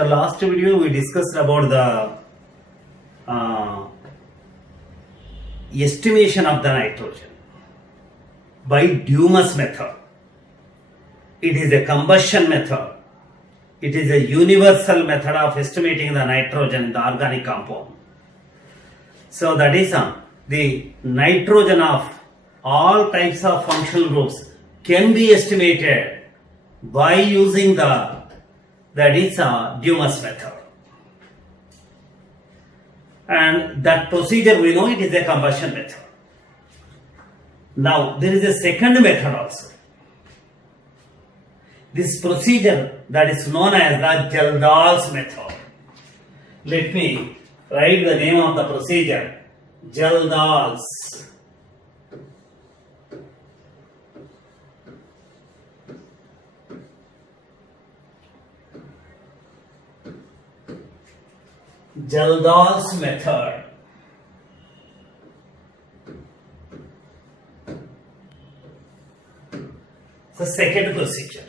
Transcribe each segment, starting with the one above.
The last video we discussed about the estimation of the nitrogen by Dumas method. It is a combustion method. It is a universal method of estimating the nitrogen in the organic compound. So that is the nitrogen of all types of functional groups can be estimated by using that is Dumas method. And that procedure we know it is a combustion method. Now there is a second method also. This procedure that is known as the Geldahl's method. Let me write the name of the procedure. Geldahl's. Geldahl's method. The second procedure.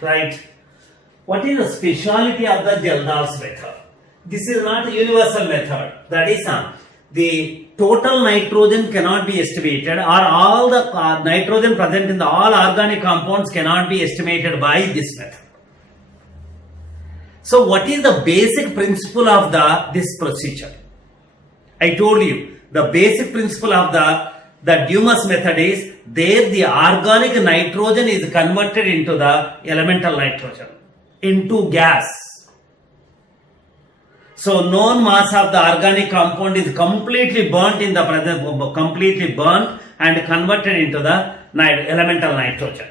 Right? What is the speciality of the Geldahl's method? This is not a universal method. That is, the total nitrogen cannot be estimated, or all the nitrogen present in the all organic compounds cannot be estimated by this method. So, what is the basic principle of this procedure? I told you the basic principle of the Dumas method is there the organic nitrogen is converted into the elemental nitrogen, into gas. So known mass of the organic compound is completely burnt in the present, completely burnt and converted into the elemental nitrogen.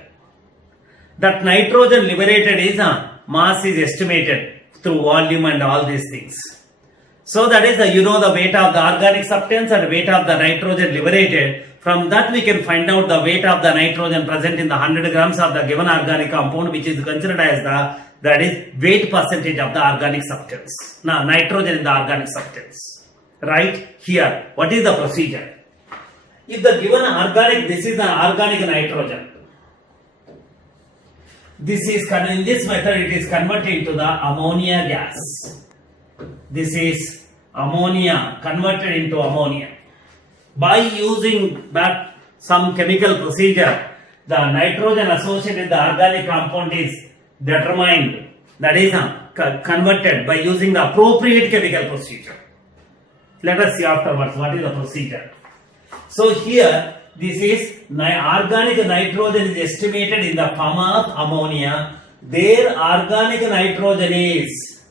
That nitrogen liberated is mass is estimated through volume and all these things. So that is the weight of the organic substance and weight of the nitrogen liberated. From that we can find out the weight of the nitrogen present in the 100 grams of the given organic compound, which is considered as that is weight percentage of the organic substance. Now nitrogen in the organic substance. Right here, what is the procedure? If the given organic, this is an organic nitrogen. This is in this method it is converted into the ammonia gas. This is ammonia converted into ammonia. By using that some chemical procedure, the nitrogen associated with the organic compound is determined, that is converted by using the appropriate chemical procedure. Let us see afterwards what is the procedure. So here this is organic nitrogen is estimated in the form of ammonia. Their organic nitrogen is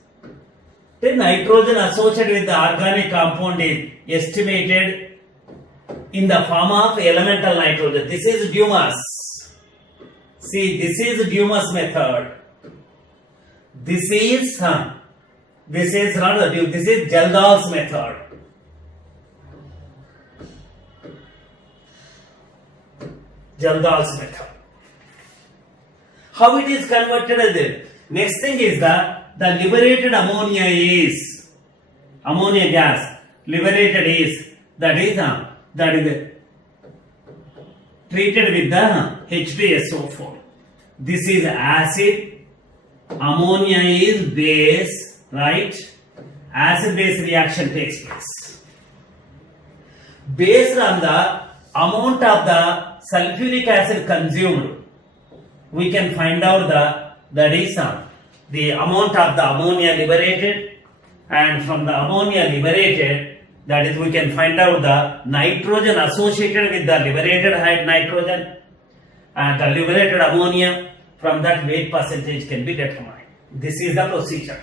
the nitrogen associated with the organic compound is estimated in the form of elemental nitrogen. This is Dumas. See, this is Dumas method. This is not this is Geldahl's method. Geldahl's method. How it is converted? Next thing is the liberated ammonia is ammonia gas. Liberated is that is treated with the H2SO4. This is acid. Ammonia is base, right? Acid-base reaction takes place. Based on the amount of the sulfuric acid consumed, we can find out the amount of the ammonia liberated, and from the ammonia liberated, that is we can find out the nitrogen associated with the liberated nitrogen and the liberated ammonia. From that weight percentage can be determined. This is the procedure.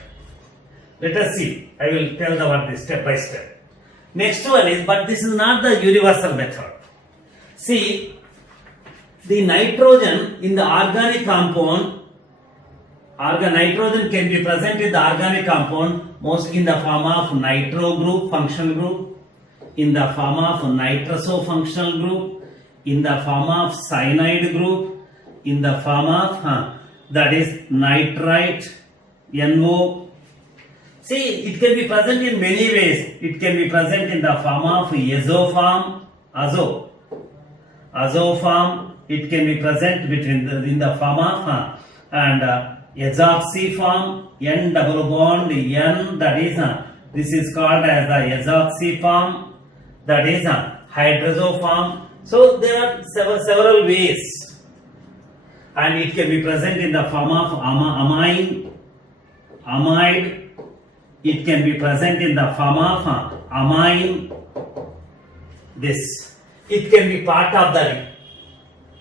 Let us see. I will tell about this step by step. Next one is, but this is not the universal method. See, the nitrogen in the organic compound, nitrogen can be present in the organic compound most in the form of nitro group, functional group, in the form of nitroso functional group, in the form of cyanide group, in the form of that is nitrite, NO. See, it can be present in many ways. It can be present in the form of azo form. It can be present in the form of and azoxy form, N double bond N, that is this is called as the azoxy form, that is hydrozo form. So there are several ways, and it can be present in the form of amide. It can be present in the form of amine. This, it can be part of the ring.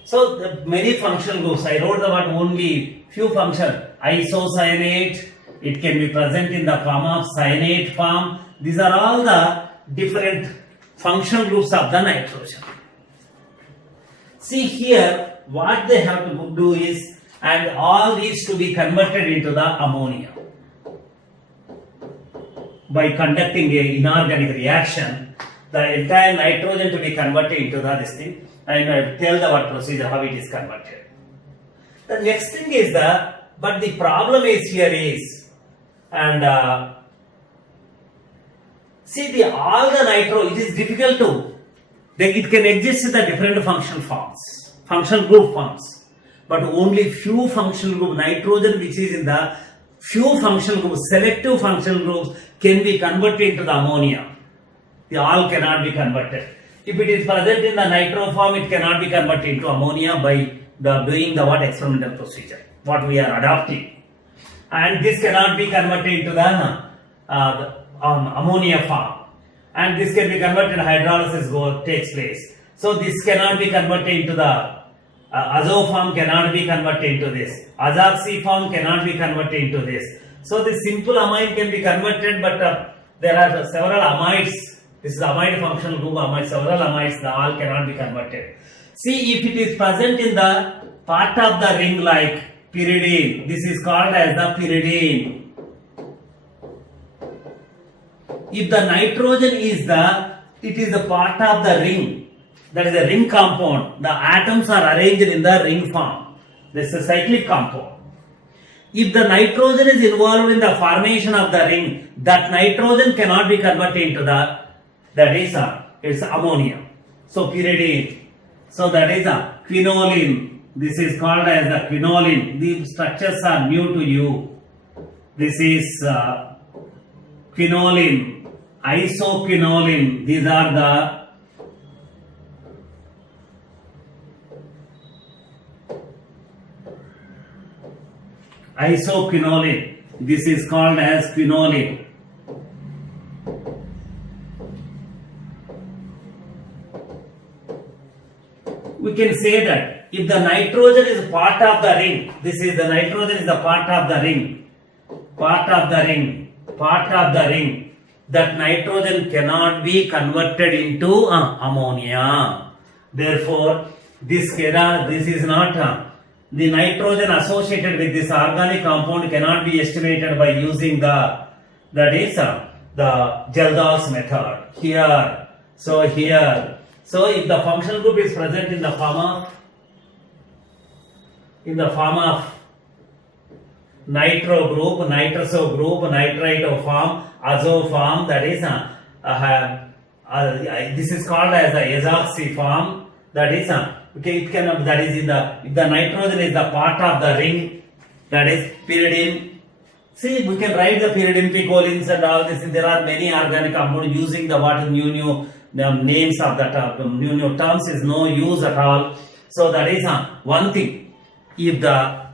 So the many functional groups, I wrote about only few function. Isocyanate, it can be present in the form of cyanate form. These are all the different functional groups of the nitrogen. See here, what they have to do is, and all these to be converted into the ammonia by conducting a inorganic reaction. The entire nitrogen to be converted into this thing, and I will tell the what procedure how it is converted. The next thing is but the problem is here is, and see all the nitro, it is difficult to, it can exist in the different functional forms, functional group forms, but only few functional group nitrogen which is in the few functional groups, selective functional groups can be converted into the ammonia. They all cannot be converted. If it is present in the nitro form, it cannot be converted into ammonia by doing the what experimental procedure, what we are adopting. And this cannot be converted into the ammonia form. And this can be converted, hydrolysis takes place. So this cannot be converted into the azo form, cannot be converted into this. Azoxy form cannot be converted into this. So the simple amide can be converted, but there are several amides. This is amide functional group, several amides, they all cannot be converted. See, if it is present in the part of the ring like pyridine, this is called as the pyridine. If the nitrogen is it is a part of the ring, that is a ring compound, the atoms are arranged in the ring form. This is a cyclic compound. If the nitrogen is involved in the formation of the ring, that nitrogen cannot be converted into that is it's ammonia. So pyridine. So that is quinoline. This is called as the quinoline. The structures are new to you. This is quinoline, isoquinoline. These are the isoquinoline. This is called as quinoline. We can say that if the nitrogen is part of the ring, this is the nitrogen is the part of the ring, that nitrogen cannot be converted into ammonia. Therefore, this is not the nitrogen associated with this organic compound cannot be estimated by using the Geldo's method here. So here. So if the functional group is present in the form of nitro group, nitroso group, nitrito form, azo form, that is this is called as the azoxy form. That is okay. It can that is in the if the nitrogen is the part of the ring, that is pyridine. See, we can write the pyridine, picolines, and all this. There are many organic compounds using the what new the names of that new terms is no use at all. So that is one thing. If the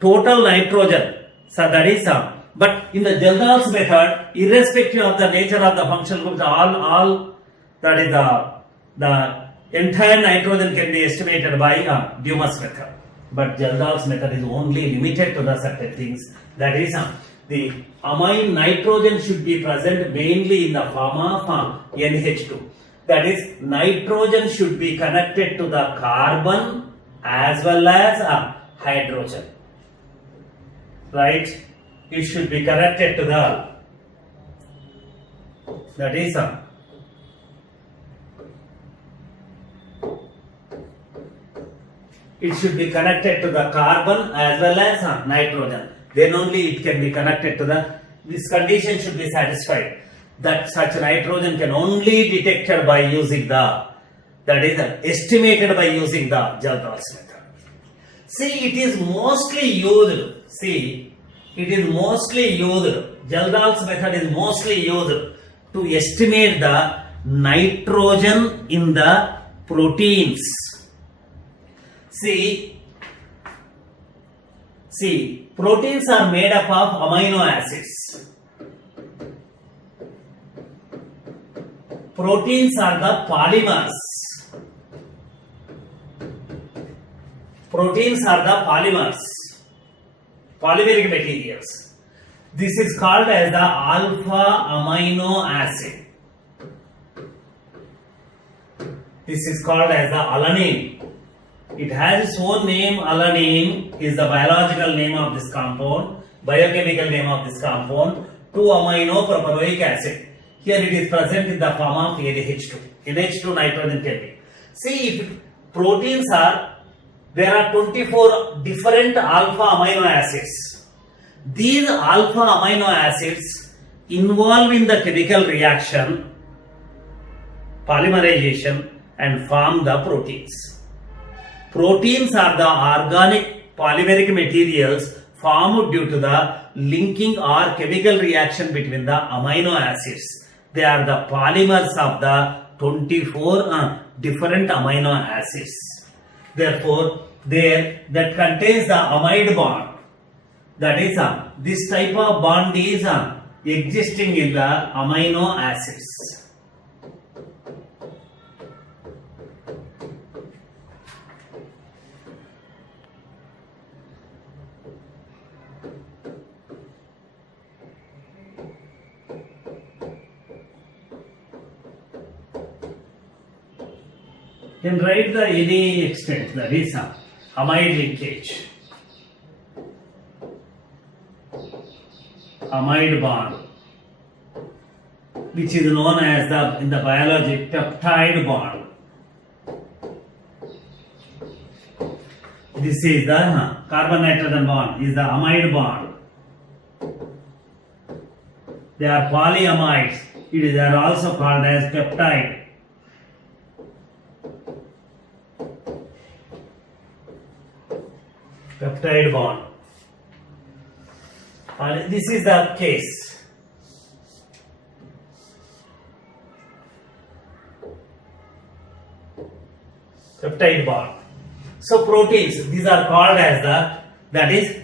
total nitrogen, so that is but in the Geldo's method, irrespective of the nature of the functional groups, all that is the entire nitrogen can be estimated by Dumas method. But Geldo's method is only limited to the certain things. That is the amine nitrogen should be present mainly in the form of NH2. That is, nitrogen should be connected to the carbon as well as hydrogen. Right? It should be connected to that is it should be connected to the carbon as well as nitrogen. Then only it can be connected to this condition should be satisfied, that such nitrogen can only be detected by using that is estimated by using the Geldo's method. See, it is mostly used See, it is mostly used, Geldahl's method is mostly used to estimate the nitrogen in the proteins. See, proteins are made up of amino acids. Proteins are the polymers. Proteins are the polymers, polymeric materials. This is called as the alpha amino acid. This is called as the alanine. It has its own name. Alanine is the biological name of this compound, biochemical name of this compound, 2-amino-propanoic acid. Here it is present in the form of NH2. NH2 nitrogen can be. See, if proteins are, there are 24 different alpha amino acids. These alpha amino acids involve in the chemical reaction, polymerization, and form the proteins. Proteins are the organic polymeric materials formed due to the linking or chemical reaction between the amino acids. They are the polymers of the 24 different amino acids. Therefore, that contains the amide bond. That is, this type of bond is existing in the amino acids. Can write the any extent, that is amide linkage, amide bond, which is known as in the biology peptide bond. This is the carbon nitrogen bond, is the amide bond. They are polyamides. They are also called as peptide. Peptide bond. And this is the case. Peptide bond. So proteins, these are called as that is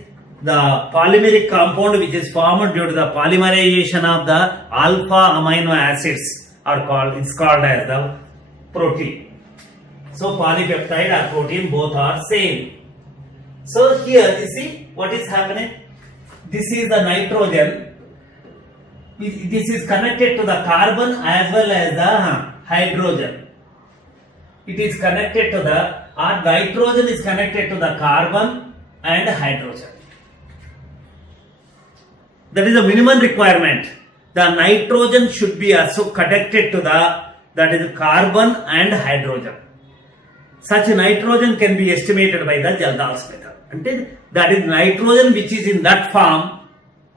the polymeric compound which is formed due to the polymerization of the alpha amino acids it's called as the protein. So polypeptide or protein, both are same. So here you see what is happening. This is the nitrogen. This is connected to the carbon as well as the hydrogen. It is connected to nitrogen is connected to the carbon and hydrogen. That is the minimum requirement. The nitrogen should be also connected to that is carbon and hydrogen. Such nitrogen can be estimated by the Geldahl's method. That is nitrogen which is in that form,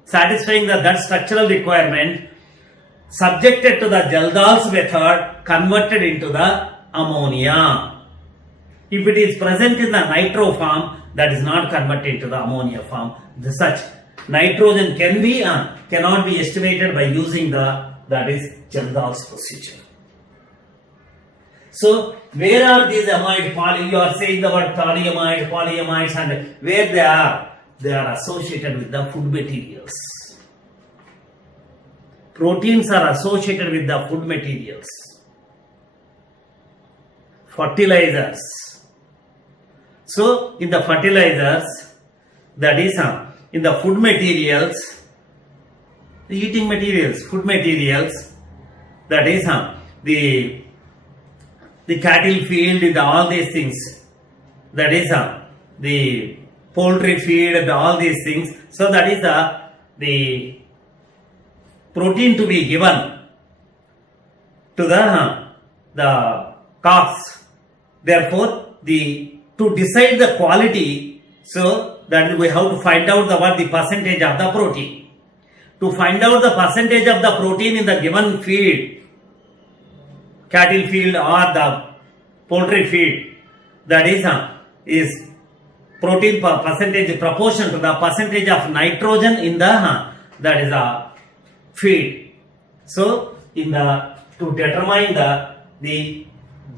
satisfying that structural requirement, subjected to the Geldahl's method, converted into the ammonia. If it is present in the nitro form, that is not converted into the ammonia form. Such nitrogen cannot be estimated by using that is Geldahl's procedure. So, where are these amide you are saying the word polyamides, and where they are? They are associated with the food materials. Proteins are associated with the food materials. Fertilizers. So, in the fertilizers, that is in the food materials, the eating materials, food materials, that is the cattle field and all these things, that is the poultry feed and all these things. So that is the protein to be given to the cocks. Therefore, to decide the quality, so that we have to find out the percentage of the protein. To find out the percentage of the protein in the given feed, cattle field or the poultry feed, that is protein percentage proportion to the percentage of nitrogen in the that is a feed. So in the to determine the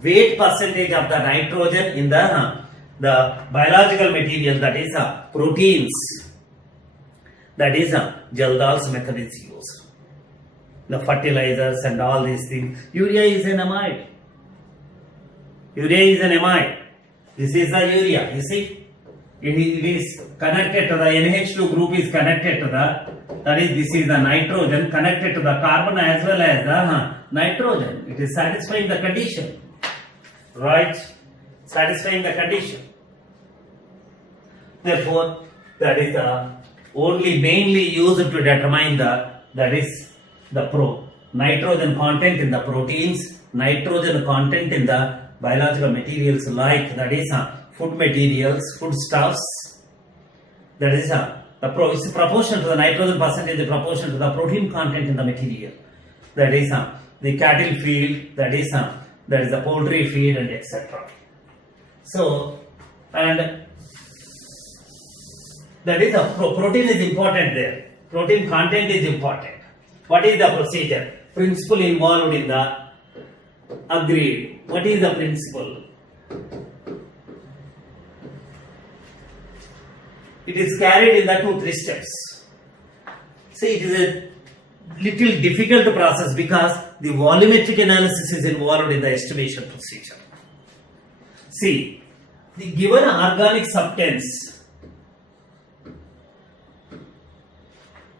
weight percentage of the nitrogen in the biological material, that is proteins, that is Jaldal's method is used. The fertilizers and all these things. Urea is an amide. Urea is an amide. This is the urea. You see, it is connected to the NH2 group is connected to the, that is, this is the nitrogen connected to the carbon as well as the nitrogen. It is satisfying the condition, right? Satisfying the condition. Therefore, that is the only mainly used to determine the, that is the nitrogen content in the proteins, nitrogen content in the biological materials like, that is food materials, foodstuffs, that is it's proportion to the nitrogen percentage, proportion to the protein content in the material, that is the cattle feed, that is the poultry feed, and etc. So, and that is protein is important there. Protein content is important. What is the procedure? Principle involved in the agreed. What is the principle? It is carried in the 2-3 steps. See, it is a little difficult process because the volumetric analysis is involved in the estimation procedure. See, the given organic substance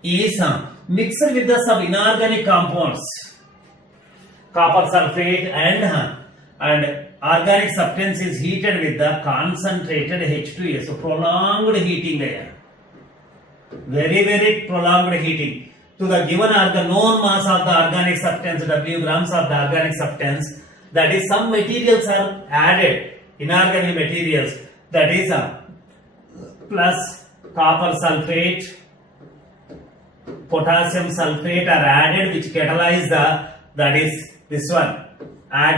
is mixed with the some inorganic compounds, copper sulfate and organic substance is heated with the concentrated H2A. So prolonged heating there, very prolonged heating to the given or the known mass of the organic substance, W grams of the organic substance, that is some materials are added, inorganic materials, that is plus copper sulfate, potassium sulfate are added which catalyze the, that is this one,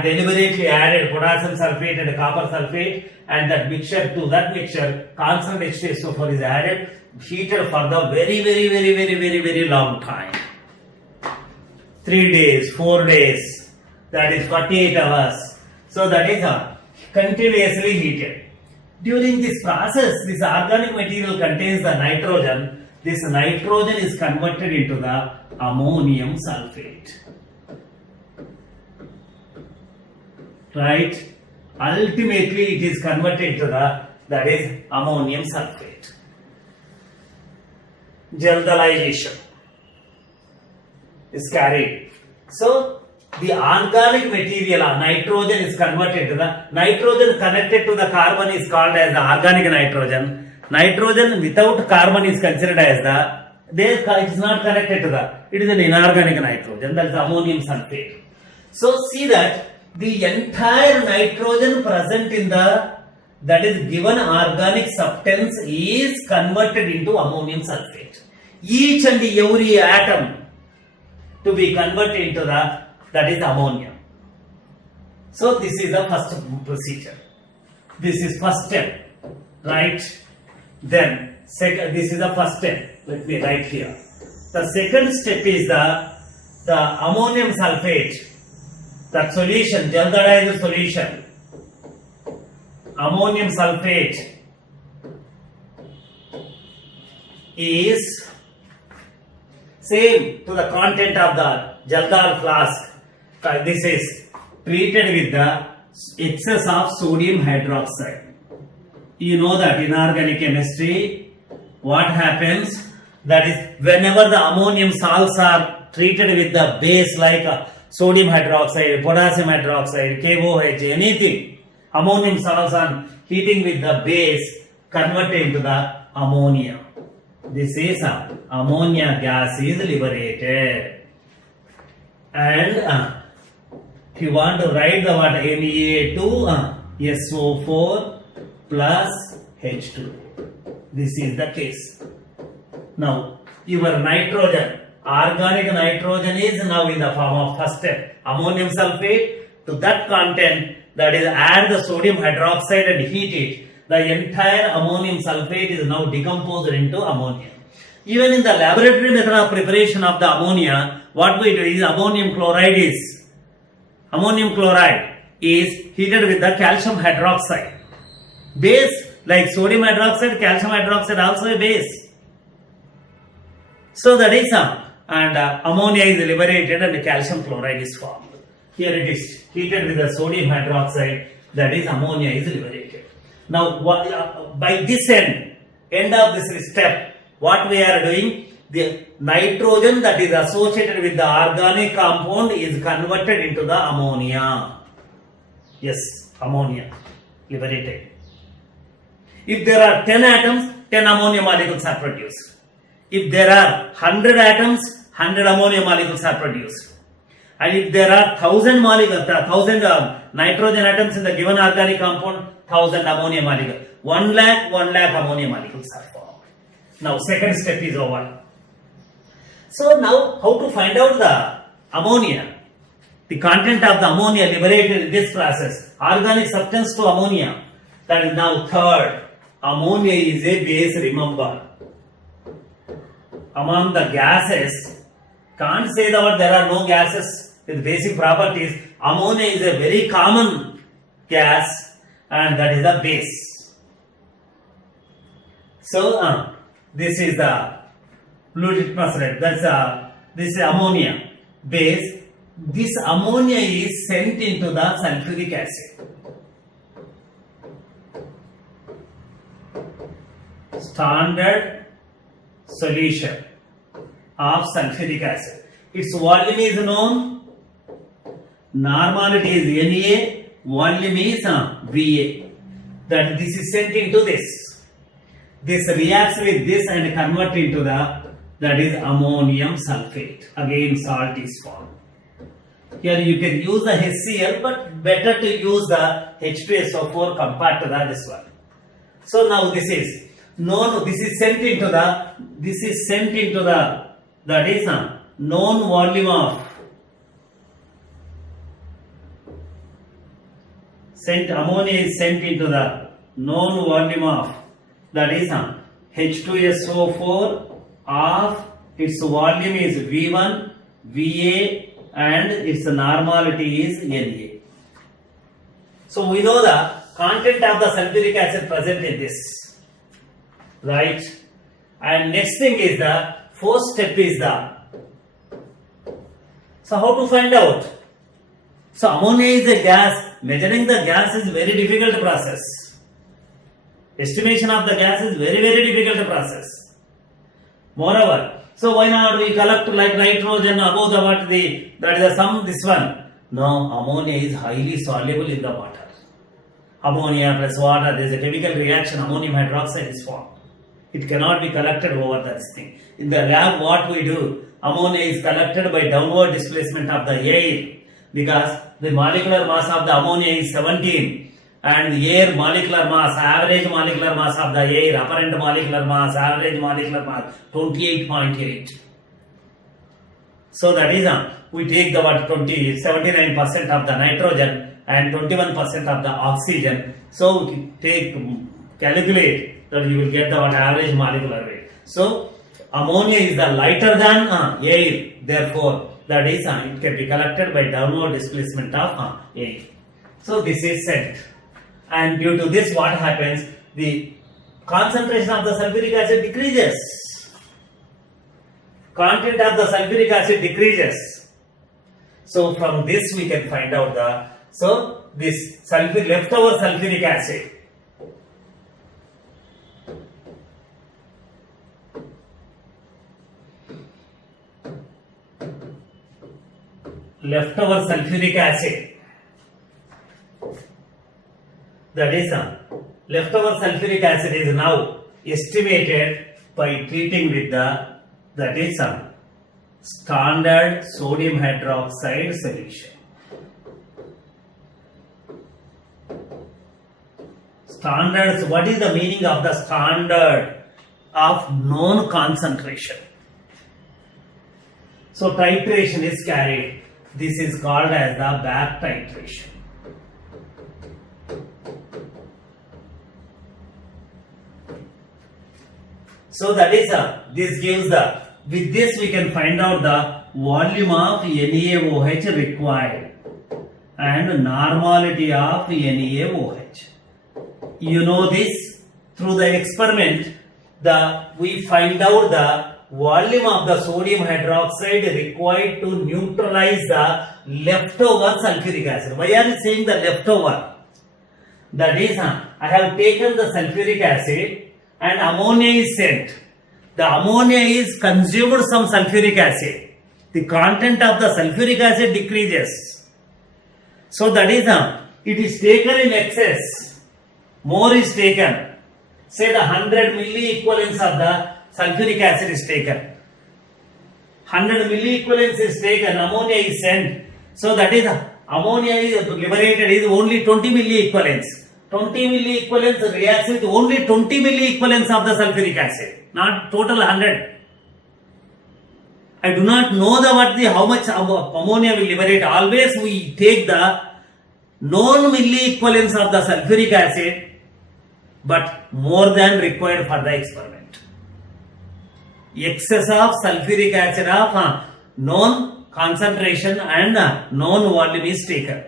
deliberately added potassium sulfate and copper sulfate, and that mixture, to that mixture constant H2SO4 is added, heated for the very long time, 3 days, 4 days, that is 48 hours. So that is continuously heated. During this process, this organic material contains the nitrogen. This nitrogen is converted into the ammonium sulfate, right? Ultimately, it is converted to the, that is ammonium sulfate. Jaldalization is carried. So, the organic material, nitrogen is converted to the, nitrogen connected to the carbon is called as the organic nitrogen. Nitrogen without carbon is considered as it is not connected to it is an inorganic nitrogen, that is ammonium sulfate. So see that the entire nitrogen present in the, that is given organic substance is converted into ammonium sulfate. Each and every atom to be converted into the, that is ammonia. So this is the first procedure. This is first step, right? Then, this is the first step. Let me write here. The second step is the ammonium sulfate, that solution, Jaldalized solution. Ammonium sulfate is same to the content of the Jaldal flask. This is treated with the excess of sodium hydroxide. You know that in organic chemistry, what happens, that is whenever the ammonium salts are treated with the base like sodium hydroxide, potassium hydroxide, KOH, anything, ammonium salts are heating with the base, converted into the ammonia. This is ammonia gas is liberated. And if you want to write the what, Na2SO4 plus H2. This is the case. Now, your nitrogen, organic nitrogen is now in the form of first step, ammonium sulfate. To that content, that is add the sodium hydroxide and heat it. the entire ammonium sulfate is now decomposed into ammonia. Even in the laboratory method of preparation of the ammonia, what we do is ammonium chloride is heated with the calcium hydroxide. Base like sodium hydroxide, calcium hydroxide also a base. So that is and ammonia is liberated and calcium chloride is formed. Here it is heated with the sodium hydroxide, that is ammonia is liberated. Now by this end of this step, what we are doing, the nitrogen that is associated with the organic compound is converted into the ammonia. Yes, ammonia liberated. If there are 10 atoms, 10 ammonia molecules are produced. If there are 100 atoms, 100 ammonia molecules are produced. And if there are 1000 nitrogen atoms in the given organic compound, 1000 ammonia molecules. 1 lakh ammonia molecules are formed. Now second step is over. So now how to find out the ammonia? The content of the ammonia liberated in this process, organic substance to ammonia. That is now third. Ammonia is a base, remember. Among the gases, can't say that there are no gases with basic properties. Ammonia is a very common gas and that is a base. So this is the blue litmus red. This is ammonia base. This ammonia is sent into the sulfuric acid. Standard solution of sulfuric acid. Its volume is known. Normality is Na, volume is Va. That this is sent into this. This reacts with this and convert into that is ammonium sulfate. Again salt is formed. Here you can use the HCl, but better to use the H2SO4 compared to this one. So now this is sent into that is known volume of ammonia is sent into the known volume of that is H2SO4 of its volume is V1, Va and its normality is Na. So we know the content of the sulfuric acid present in this. Right? And next thing is the fourth step is so how to find out? So ammonia is a gas. Measuring the gas is very difficult process. Estimation of the gas is very difficult process. Moreover, so why not we collect like nitrogen above the water, that is the sum, this one. No, ammonia is highly soluble in the water. Ammonia plus water, there is a chemical reaction, ammonium hydroxide is formed. It cannot be collected over that thing. In the lab, what we do, ammonia is collected by downward displacement of the air, because the molecular mass of the ammonia is 17 and the air molecular mass, average molecular mass of the air, apparent molecular mass, average molecular mass 28.8. So that is we take the 79% of the nitrogen and 21% of the oxygen. So we calculate that you will get the average molecular weight. So ammonia is the lighter than air, therefore that is it can be collected by downward displacement of air. So this is sent, and due to this what happens, the concentration of the sulfuric acid decreases. Content of the sulfuric acid decreases. So from this we can find out this leftover sulfuric acid. Leftover sulfuric acid, that is leftover sulfuric acid is now estimated by treating with that is standard sodium hydroxide solution. Standards, what is the meaning of the standard? Of known concentration. So titration is carried. This is called as the back titration. So that is this gives the, with this we can find out the volume of NaOH required and normality of NaOH. You know this through the experiment. We find out the volume of the sodium hydroxide required to neutralize the leftover sulfuric acid. Why are you saying the leftover? That is, I have taken the sulfuric acid and ammonia is sent. The ammonia is consumed some sulfuric acid. The content of the sulfuric acid decreases. So that is, it is taken in excess. More is taken. Say the 100 milliequivalents of the sulfuric acid is taken. 100 milliequivalents is taken, ammonia is sent. So that is, ammonia is liberated is only 20 milliequivalents. 20 milliequivalents reacts with only 20 milliequivalents of the sulfuric acid, not total 100. I do not know how much ammonia will liberate. Always we take the known milliequivalents of the sulfuric acid, but more than required for the experiment. Excess of sulfuric acid of known concentration and known volume is taken.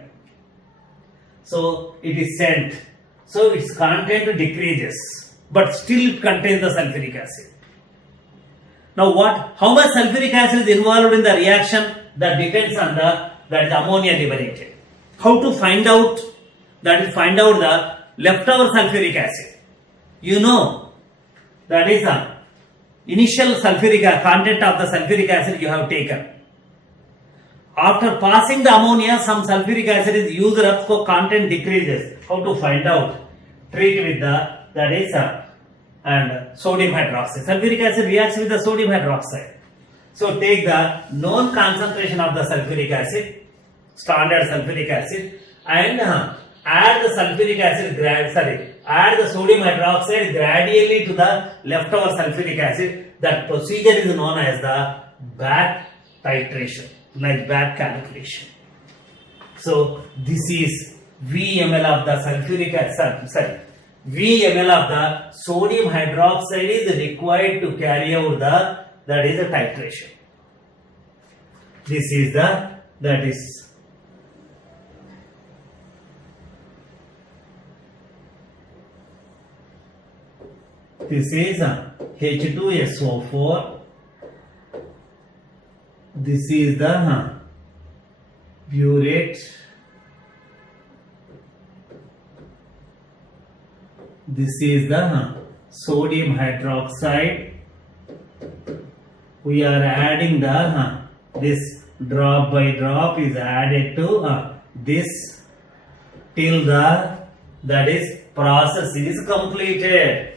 So it is sent. So its content decreases, but still contains the sulfuric acid. Now how much sulfuric acid is involved in the reaction? That depends on the ammonia liberated. How to find out? That is, find out the leftover sulfuric acid. You know, that is the initial sulfuric content of the sulfuric acid you have taken. After passing the ammonia, some sulfuric acid is used up, so content decreases. How to find out? Treat with that is and sodium hydroxide. Sulfuric acid reacts with the sodium hydroxide. So take the known concentration of the sulfuric acid, standard sulfuric acid, and add the sulfuric acid add the sodium hydroxide gradually to the leftover sulfuric acid. That procedure is known as the back titration, like back calculation. So this is VML of the sulfuric acid, VML of the sodium hydroxide is required to carry out that is the titration. This is that is this is H2SO4. This is the burette. This is the sodium hydroxide. We are adding this drop by drop is added to this till that is process is completed.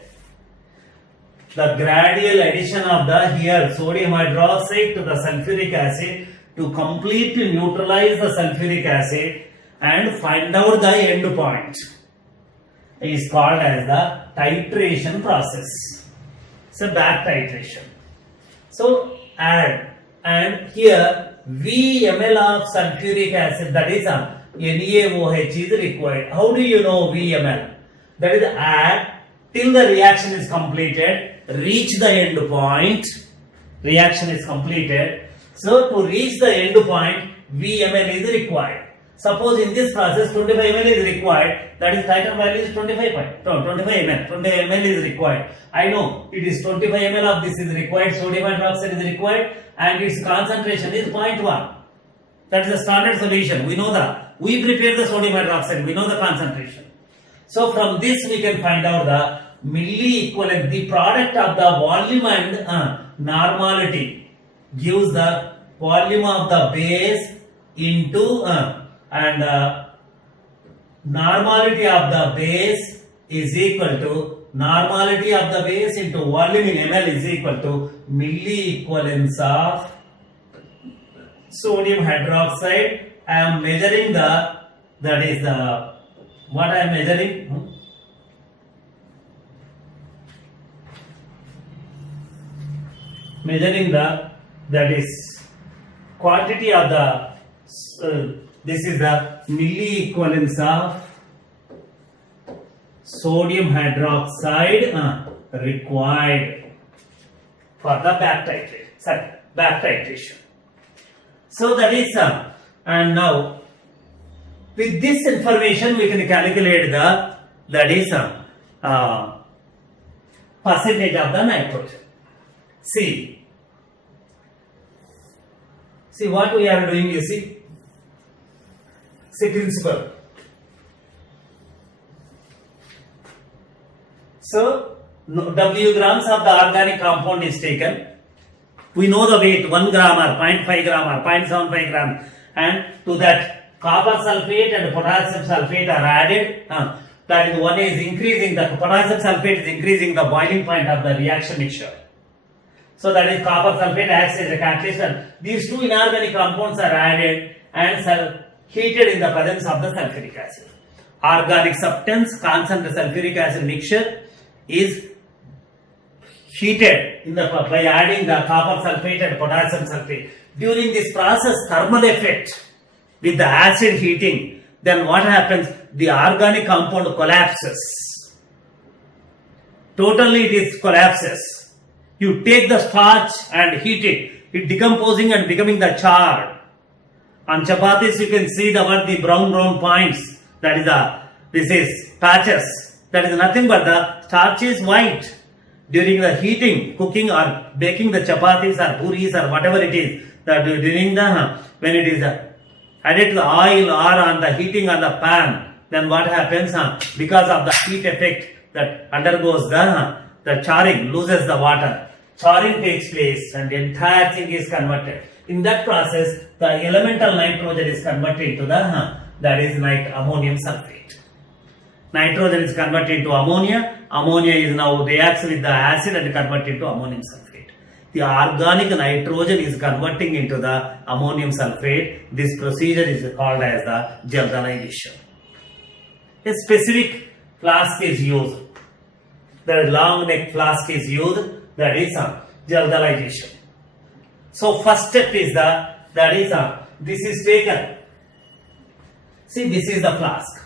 The gradual addition of the sodium hydroxide to the sulfuric acid to completely neutralize the sulfuric acid and find out the end point is called as the titration process. It's a back titration. So add, and here VML of sulfuric acid, that is NaOH is required. How do you know VML? That is add till the reaction is completed, reach the end point, reaction is completed. So to reach the end point, VML is required. Suppose in this process 25 ml is required, that is title value is 25 ml is required. I know it is 25 ml of this is required, sodium hydroxide is required, and its concentration is 0.1. That is the standard solution. We know that. We prepare the sodium hydroxide, we know the concentration. So from this we can find out the milliequivalent, the product of the volume and normality gives the volume of the base into and normality of the base is equal to normality of the base into volume in ml is equal to milliequivalents of sodium hydroxide. I am measuring that is what I am measuring. Measuring that is quantity of the this is the milliequivalents of sodium hydroxide required. for the back titration. Sorry, back titration. So that is and now with this information we can calculate the that is percentage of the nitrogen. See what we are doing. You see principle. So W grams of the organic compound is taken. We know the weight 1 gram or 0.5 gram or 0.75 gram, and to that copper sulfate and potassium sulfate are added. That is, one is increasing, the potassium sulfate is increasing the boiling point of the reaction mixture. So that is copper sulfate acts as a catalyst, and these two inorganic compounds are added and heated in the presence of the sulfuric acid. Organic substance concentrated sulfuric acid mixture is heated in by adding the copper sulfate and potassium sulfate. During this process, thermal effect with the acid heating, then what happens? The organic compound collapses. Totally it collapses. You take the starch and heat it decomposing and becoming the char. On chapatis you can see the brown points. That is this is patches. That is nothing but the starch is white. During the heating, cooking or baking the chapatis or puris or whatever it is, during the when it is added to the oil or on the heating on the pan, then what happens? Because of the heat effect that undergoes the charring, loses the water. Charring takes place and the entire thing is converted. In that process, the elemental nitrogen is converted into that is like ammonium sulfate. Nitrogen is converted into ammonia. Ammonia is now reacts with the acid and converted to ammonium sulfate. The organic nitrogen is converting into the ammonium sulfate. This procedure is called as the Jaldanization. A specific flask is used. The long neck flask is used. That is Jaldanization. So first step is this is taken. See, this is the flask.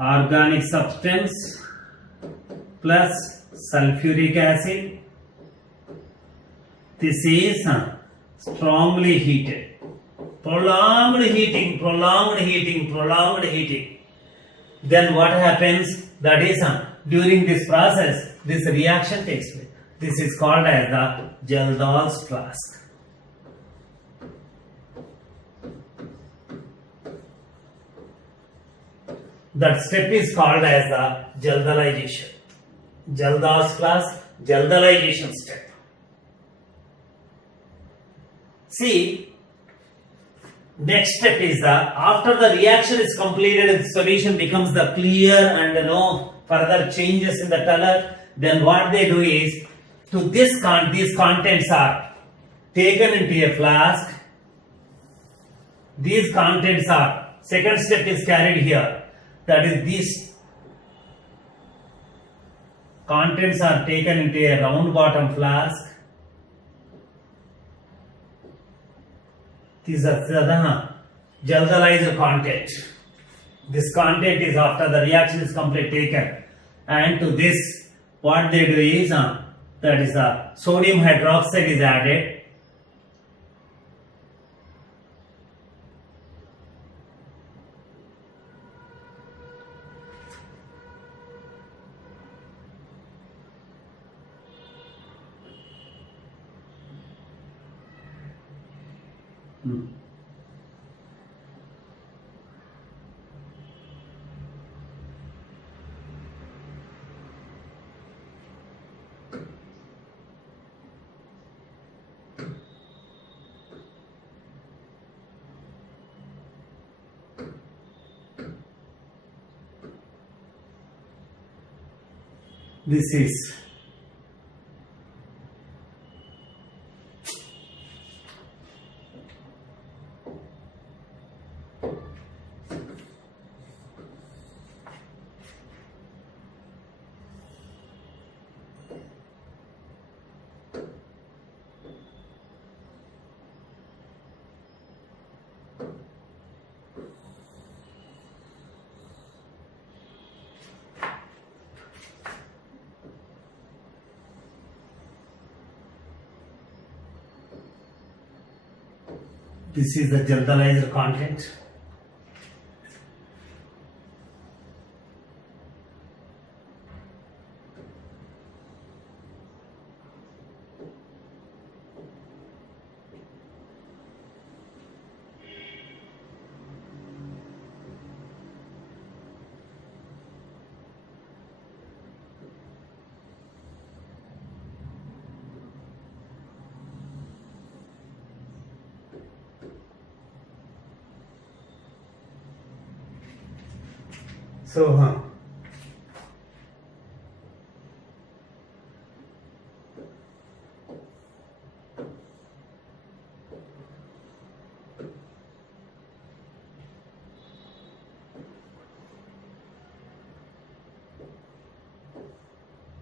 Organic substance plus sulfuric acid. This is strongly heated. Prolonged heating. Then what happens? That is during this process, this reaction takes place. This is called as the Jaldan's flask. That step is called as the Jaldanization. Jaldan's flask, Jaldanization step. See, next step is after the reaction is completed, the solution becomes the clear and no further changes in the color. Then what they do is, these contents are taken into a flask. These contents are, second step is carried here. That is, these contents are taken into a round bottom flask. These are the Jaldanized content. This content is after the reaction is complete taken, and to this what they do is that is sodium hydroxide is added. This is This is the generalized content. So,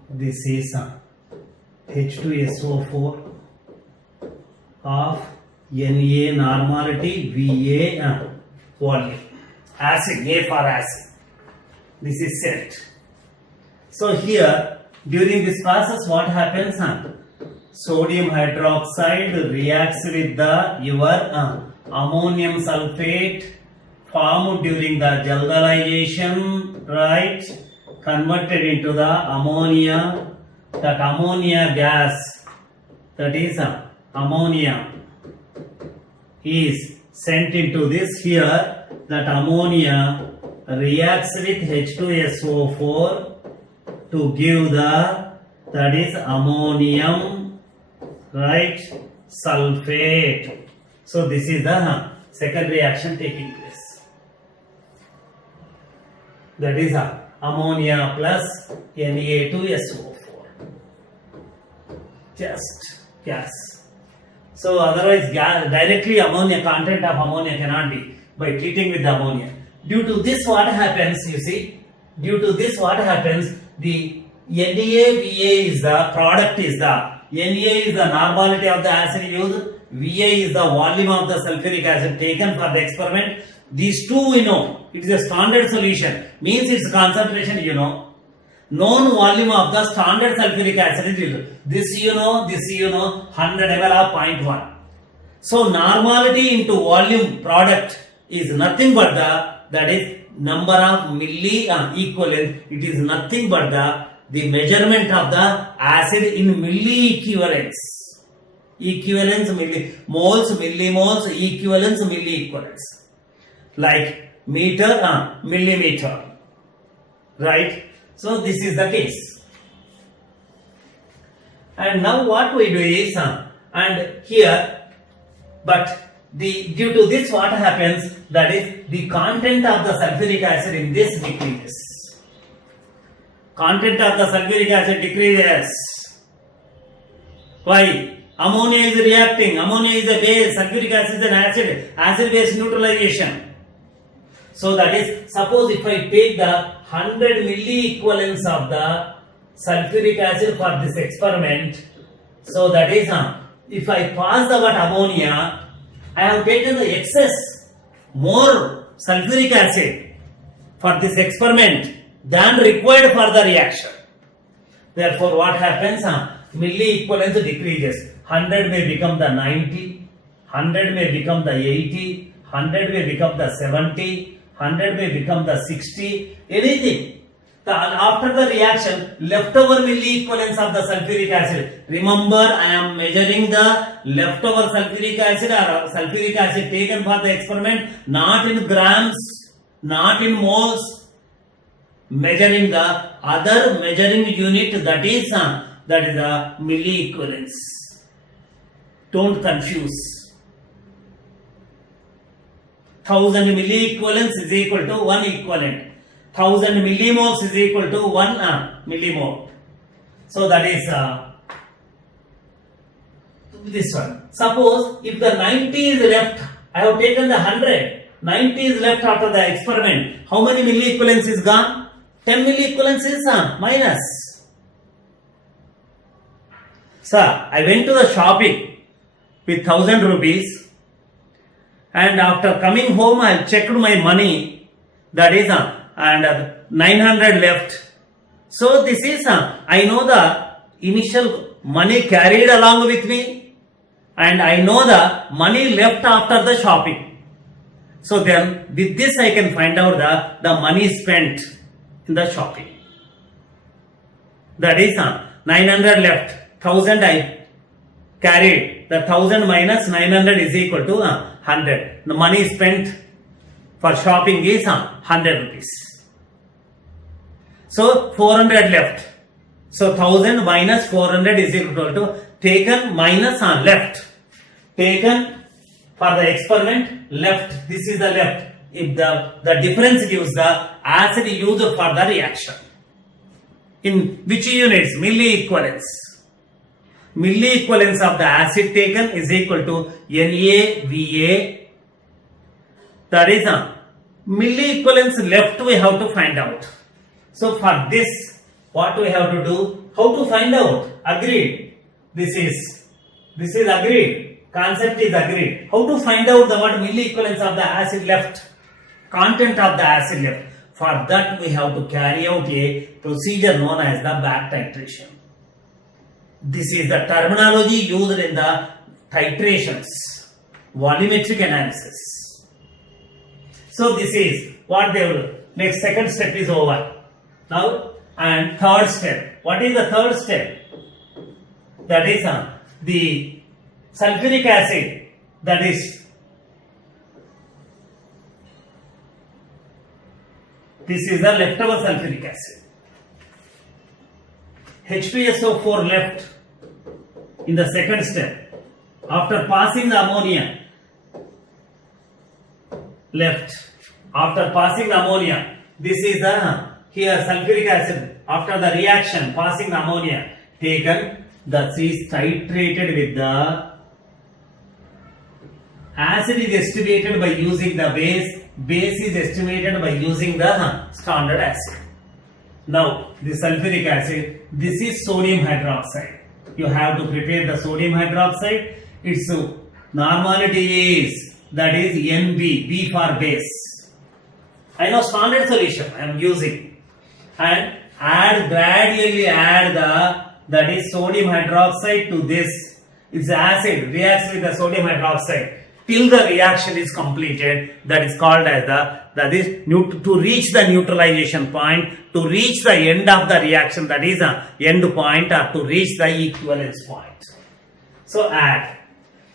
this is H2SO4 of Na normality, Va volume. Acid, A for acid. This is set. So here, during this process, what happens? Sodium hydroxide reacts with the your ammonium sulfate formed during the Jalderization, right? Converted into the ammonia. That ammonia gas, that is ammonia, is sent into this here. That ammonia reacts with H2SO4 to give the, that is ammonium, right, sulfate. So this is the second reaction taking place. That is ammonia plus Na2SO4. Just gas. So otherwise directly ammonia, content of ammonia cannot be by treating with the ammonia. Due to this what happens, you see, due to this what happens, the NaVa is the product, is the Na is the normality of the acid used, Va is the volume of the sulfuric acid taken for the experiment. These two we know, it is a standard solution, means its concentration you know. Known volume of the standard sulfuric acid is used. This you know, 100 ml of 0.1. So normality into volume product is nothing but that is number of milli equivalent. It is nothing but the measurement of the acid in milli equivalents. Equivalents milli, moles, millimoles, equivalents, milli equivalents. Like meter, millimeter. Right? So this is the case. And now what we do is, and here, but due to this what happens, that is the content of the sulfuric acid in this decreases. Content of the sulfuric acid decreases. Why? Ammonia is reacting. Ammonia is a base. Sulfuric acid is an acid. Acid-base neutralization. So that is, suppose if I take the 100 milli equivalents of the sulfuric acid for this experiment. So that is, if I pass the ammonia, I have taken the excess, more sulfuric acid for this experiment than required for the reaction. Therefore, what happens? Milli equivalence decreases. 100 may become the 90, 100 may become the 80, 100 may become the 70, 100 may become the 60, anything. After the reaction, leftover milli equivalence of the sulfuric acid. Remember, I am measuring the leftover sulfuric acid or sulfuric acid taken for the experiment, not in grams, not in moles. Measuring the other measuring unit, that is the milli equivalence. Don't confuse. 1000 milli equivalence is equal to 1 equivalent. 1000 millimoles is equal to 1 millimole. So that is this one. Suppose if the 90 is left, I have taken the 100. 90 is left after the experiment. How many milli equivalence is gone? 10 milli equivalence is minus. Sir, I went to the shopping with 1000 rupees, and after coming home I checked my money, that is and 900 left. So this is I know the initial money carried along with me, and I know the money left after the shopping. So then with this I can find out the money spent in the shopping. That is 900 left, 1000 I carried. The 1000 minus 900 is equal to 100. The money spent for shopping is 100 rupees. So 400 left. So 1000 minus 400 is equal to taken minus left. Taken for the experiment left. This is the left. If the difference gives the acid used for the reaction. In which units? Milli equivalents. Milli equivalents of the acid taken is equal to NaVa. That is milli equivalents left we have to find out. So for this, what we have to do? How to find out? Agreed. This is agreed. Concept is agreed. How to find out the what milli equivalents of the acid left? Content of the acid left. For that we have to carry out a procedure known as the back titration. This is the terminology used in the titrations, volumetric analysis. So this is what they will. Next second step is over. Now and third step. What is the third step? That is the sulfuric acid. That is this is the leftover sulfuric acid. H2SO4 left in the second step. After passing the ammonia, left. After passing the ammonia, this is the here sulfuric acid. After the reaction, passing the ammonia, taken. That is titrated with the acid is estimated by using the base. Base is estimated by using the standard acid. Now, the sulfuric acid, this is sodium hydroxide. You have to prepare the sodium hydroxide. Its normality is, that is NB, B for base. I know standard solution I am using. And gradually add that is sodium hydroxide to this. Its acid reacts with the sodium hydroxide till the reaction is completed. That is called as to reach the neutralization point, to reach the end of the reaction, that is end point, or to reach the equivalence point. So add.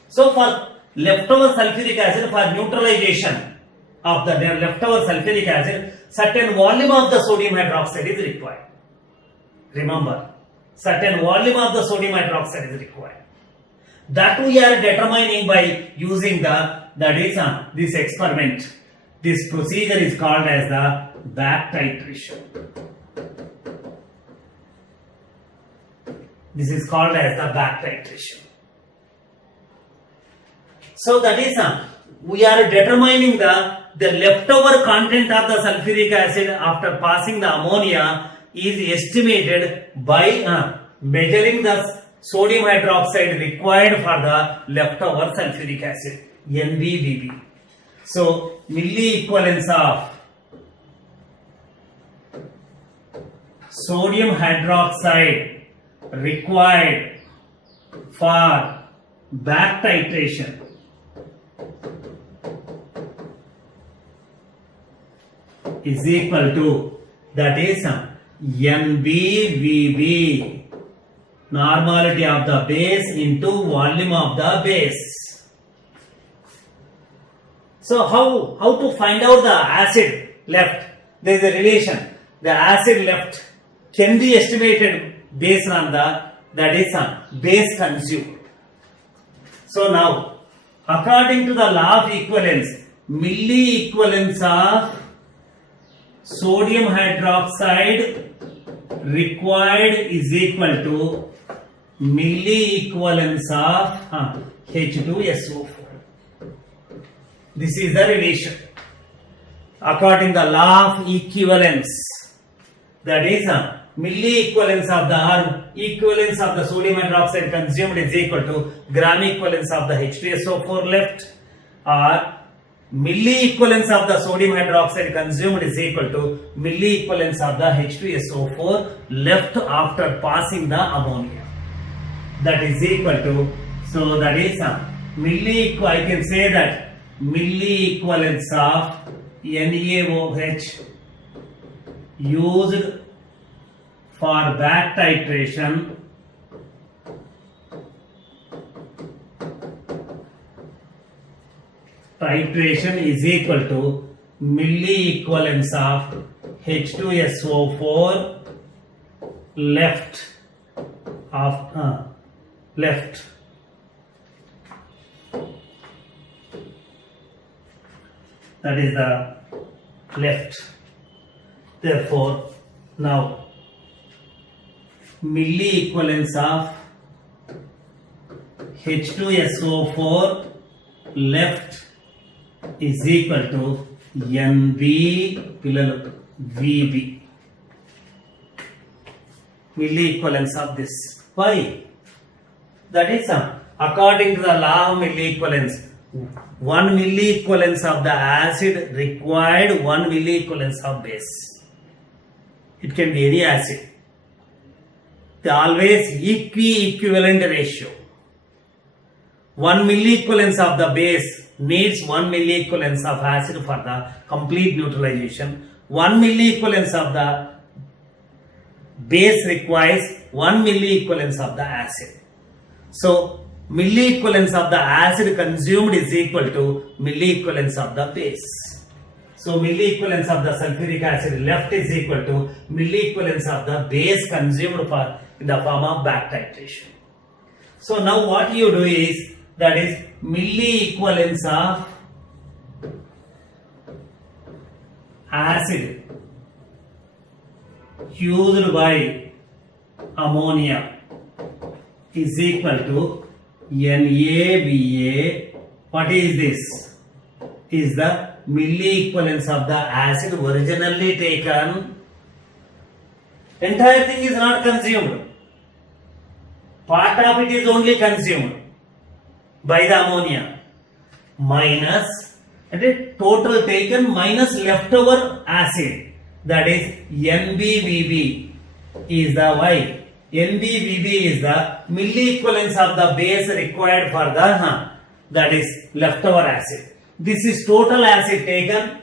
So for leftover sulfuric acid, for neutralization of the leftover sulfuric acid, certain volume of the sodium hydroxide is required. Remember, certain volume of the sodium hydroxide is required. That we are determining by using this experiment. This procedure is called as the back titration. This is called as the back titration. So that is we are determining the leftover content of the sulfuric acid after passing the ammonia is estimated by measuring the sodium hydroxide required for the leftover sulfuric acid, NBVB. So milli equivalence of sodium hydroxide required for back titration is equal to, that is NBVB, normality of the base into volume of the base. So how to find out the acid left? There is a relation. The acid left can be estimated based on the base consumed. So now, according to the law of equivalence, milli equivalence of sodium hydroxide required is equal to milli equivalence of H2SO4. This is the relation. According to the law of equivalence, that is milli equivalence of the sodium hydroxide consumed is equal to gram equivalence of the H2SO4 left, or milli equivalence of the sodium hydroxide consumed is equal to milli equivalence of the H2SO4 left after passing the ammonia. That is equal to So that is I can say that milli equivalence of NaOH used for back titration is equal to milli equivalence of H2SO4 left that is the left. Therefore now milli equivalence of H2SO4 left is equal to NB VB. Milli equivalence of this. Why? That is according to the law of milli equivalence. 1 milli equivalence of the acid required 1 milli equivalence of base. It can be any acid. They always equivalent ratio. 1 milli equivalence of the base needs 1 milli equivalence of acid for the complete neutralization. 1 milli equivalence of the base requires 1 milli equivalence of the acid. So milli equivalence of the acid consumed is equal to milli equivalence of the base. So milli equivalence of the sulfuric acid left is equal to milli equivalence of the base consumed for in the form of back titration. So now what you do is that is milli equivalence of acid used by ammonia is equal to NaVA. What is this? Is the milli equivalence of the acid originally taken. Entire thing is not consumed. Part of it is only consumed by the ammonia. Minus and a total taken minus leftover acid. That is NBVB is the Y. NBVB is the milli equivalence of the base required for the that is leftover acid. This is total acid taken.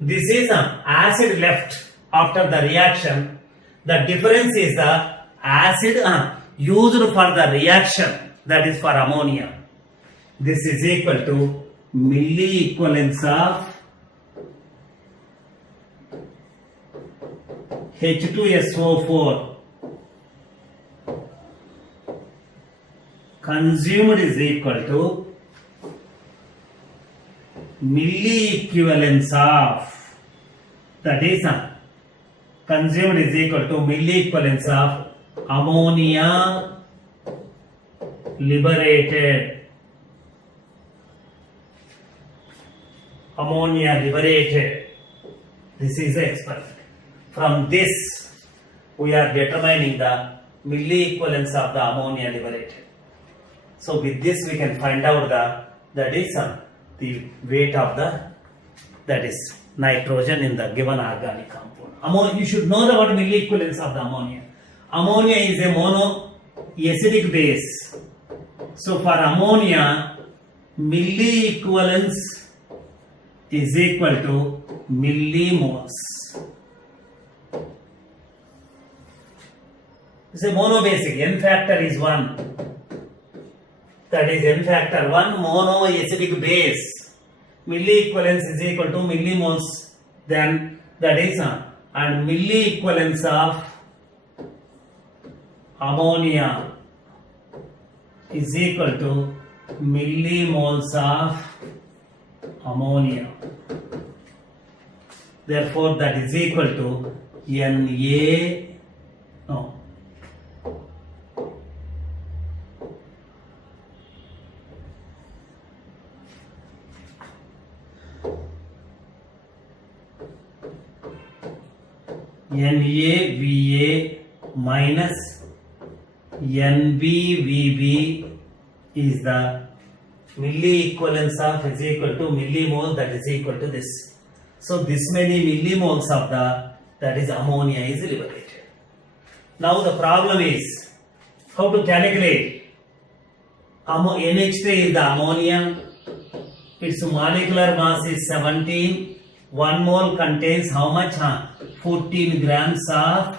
This is acid left after the reaction. The difference is the acid used for the reaction, that is for ammonia. This is equal to milli equivalence of H2SO4 consumed is equal to milli equivalence of, that is consumed is equal to milli equivalence of ammonia liberated. Ammonia liberated. This is the experiment. From this, we are determining the milli equivalence of the ammonia liberated. So with this, we can find out that is the weight of the, that is nitrogen in the given organic compound. You should know about milli equivalence of the ammonia. Ammonia is a monoacidic base. So for ammonia, milli equivalence is equal to millimoles. It's a monobasic. N factor is 1. That is N factor 1 monoacidic base. Milli equivalence is equal to millimoles. Then that is and milli equivalence of ammonia is equal to millimoles of ammonia. Therefore, that is equal to NaVA minus NBVB is the milli equivalence of is equal to millimole, that is equal to this. So this many millimoles of the, that is ammonia is liberated. Now the problem is how to calculate NH3 is the ammonia. Its molecular mass is 17. 1 mole contains how much? 14 grams of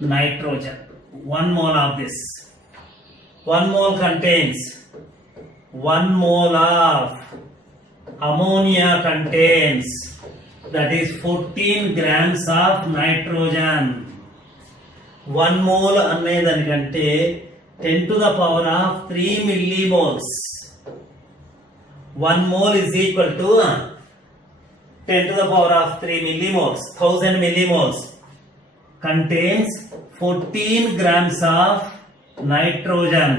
nitrogen. 1 mole of this. 1 mole contains 1 mole of ammonia contains, that is 14 grams of nitrogen. 1 mole అనేదానికంటే 10 to the power of 3 millimoles. 1 mole is equal to 10 to the power of 3 millimoles. 1000 millimoles contains 14 grams of nitrogen.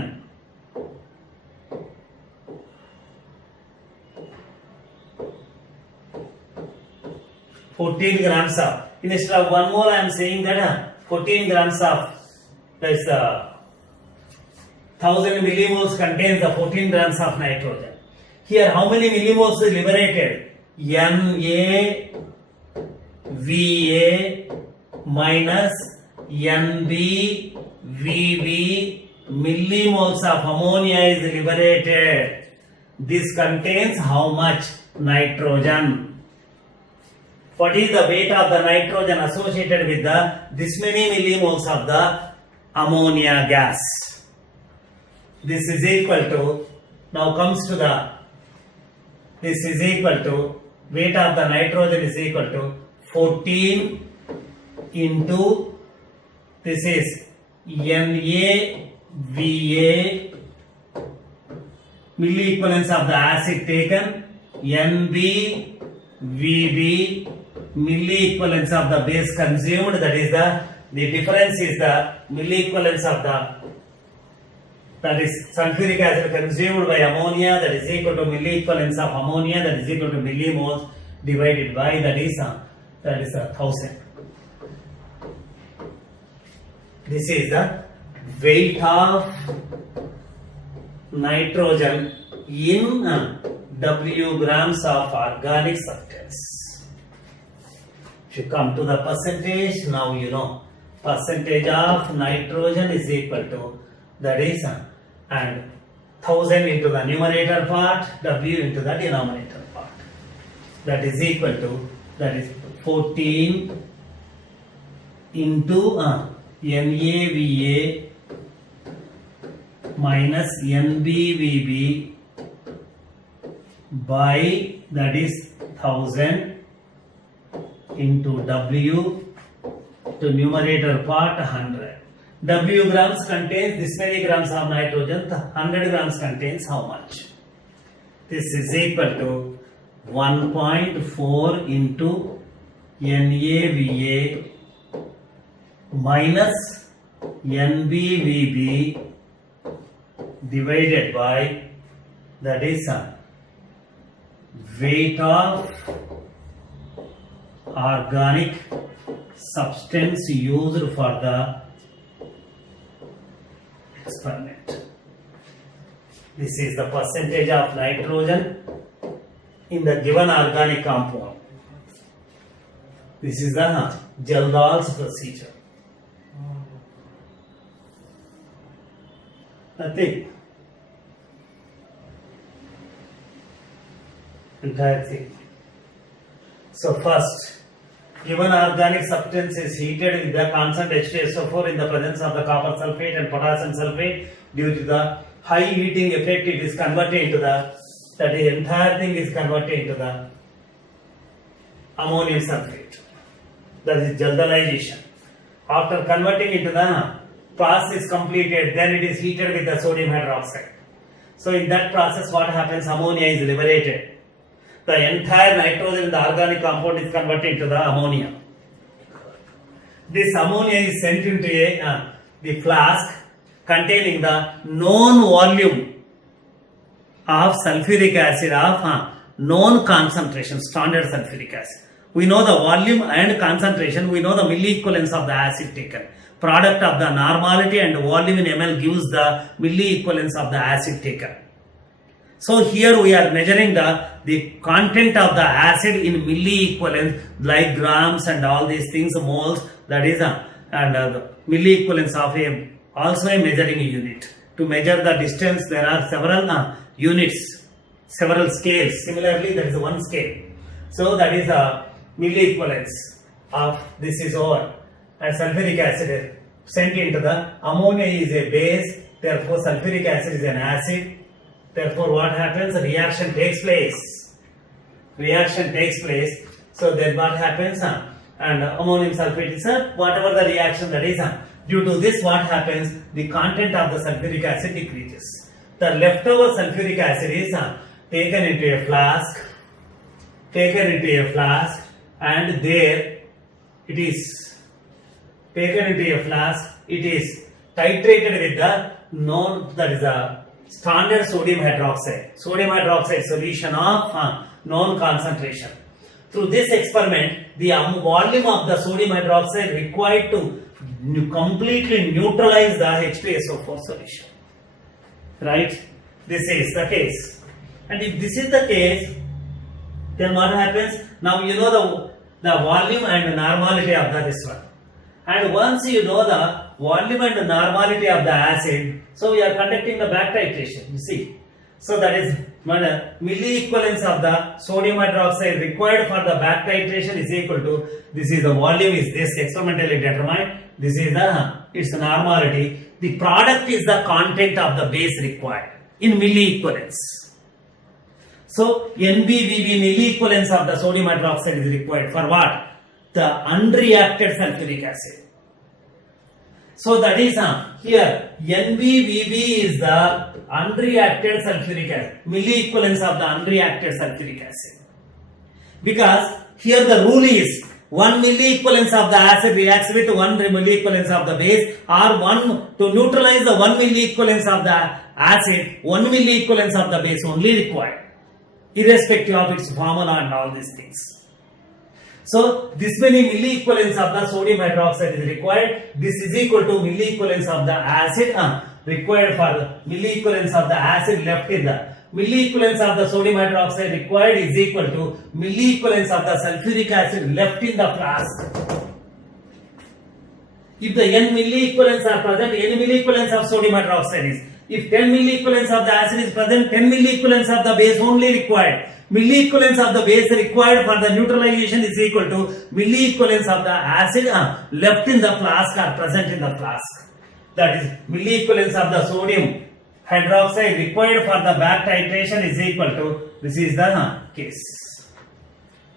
Instead of 1 mole, I am saying that 14 grams of this 1000 millimoles contains the 14 grams of nitrogen. Here, how many millimoles is liberated? NaVa minus NbVb millimoles of ammonia is liberated. This contains how much? Nitrogen. What is the weight of the nitrogen associated with this many millimoles of the ammonia gas? This is equal to, now comes to the, this is equal to, weight of the nitrogen is equal to 14 into, this is NaVa, milliequivalents of the acid taken, NbVb, milliequivalents of the base consumed, that is the difference is the milliequivalents of the, that is sulfuric acid consumed by ammonia, that is equal to milliequivalents of ammonia, that is equal to millimoles divided by, that is 1000. This is the weight of nitrogen in W grams of organic substance. If you come to the percentage, now you know percentage of nitrogen is equal to, that is and 1000 into the numerator part, W into the denominator part. That is equal to, that is 14 into NaVa minus NbVb by, that is 1000 into W to numerator part 100. W grams contains this many grams of nitrogen, 100 grams contains how much? This is equal to 1.4 into NaVa minus NbVb divided by, that is weight of organic substance used for the experiment. This is the percentage of nitrogen in the given organic compound. This is the Jaldal's procedure. Nothing. Entire thing. So first, given organic substance is heated with the constant H2SO4 in the presence of the copper sulfate and potassium sulfate, due to the high heating effect, it is converted into the, that the entire thing is converted into the ammonium sulfate. That is Jaldalization. After converting into the process is completed, then it is heated with the sodium hydroxide. So in that process, what happens? Ammonia is liberated. The entire nitrogen in the organic compound is converted into the ammonia. This ammonia is sent into the flask containing the known volume of sulfuric acid of known concentration, standard sulfuric acid. We know the volume and concentration, we know the milliequivalents of the acid taken. Product of the normality and volume in ml gives the milliequivalents of the acid taken. So here we are measuring the content of the acid in milliequivalents, like grams and all these things, moles, that is and the milliequivalents of also a measuring unit. To measure the distance, there are several units, several scales. Similarly, there is one scale. So that is a milliequivalence of this is over. And sulfuric acid is sent into the ammonia is a base. Therefore, sulfuric acid is an acid. Therefore, what happens? A reaction takes place. Reaction takes place. So then what happens? And ammonium sulfate is whatever the reaction that is. Due to this, what happens? The content of the sulfuric acid decreases. The leftover sulfuric acid is taken into a flask. And there it is taken into a flask. It is titrated with the known, that is a standard sodium hydroxide solution of known concentration. Through this experiment, the volume of the sodium hydroxide required to completely neutralize the H2SO4 solution. Right? This is the case. And if this is the case, then what happens? Now you know the volume and normality of this one. And once you know the volume and normality of the acid, so we are conducting the back titration, you see. So that is milliequivalence of the sodium hydroxide required for the back titration is equal to, this is the volume is this experimentally determined, this is its normality. The product is the content of the base required in milliequivalence. So NBVB milliequivalence of the sodium hydroxide is required for what? The unreacted sulfuric acid. So that is here NBVB is the unreacted sulfuric acid, milliequivalence of the unreacted sulfuric acid. Because here the rule is 1 milliequivalence of the acid reacts with 1 milliequivalence of the base, or 1 to neutralize the 1 milliequivalence of the acid, 1 milliequivalence of the base only required, irrespective of its formula and all these things. So this many milliequivalence of the sodium hydroxide is required. This is equal to milliequivalence of the acid required for milliequivalence of the acid left in the milliequivalence of the sodium hydroxide required is equal to milliequivalence of the sulfuric acid left in the flask. If the n milliequivalents are present, n milliequivalence of sodium hydroxide is. If 10 milliequivalence of the acid is present, 10 milliequivalence of the base only required. Milliequivalence of the base required for the neutralization is equal to milliequivalence of the acid left in the flask or present in the flask. That is milliequivalence of the sodium hydroxide required for the back titration is equal to, this is the case.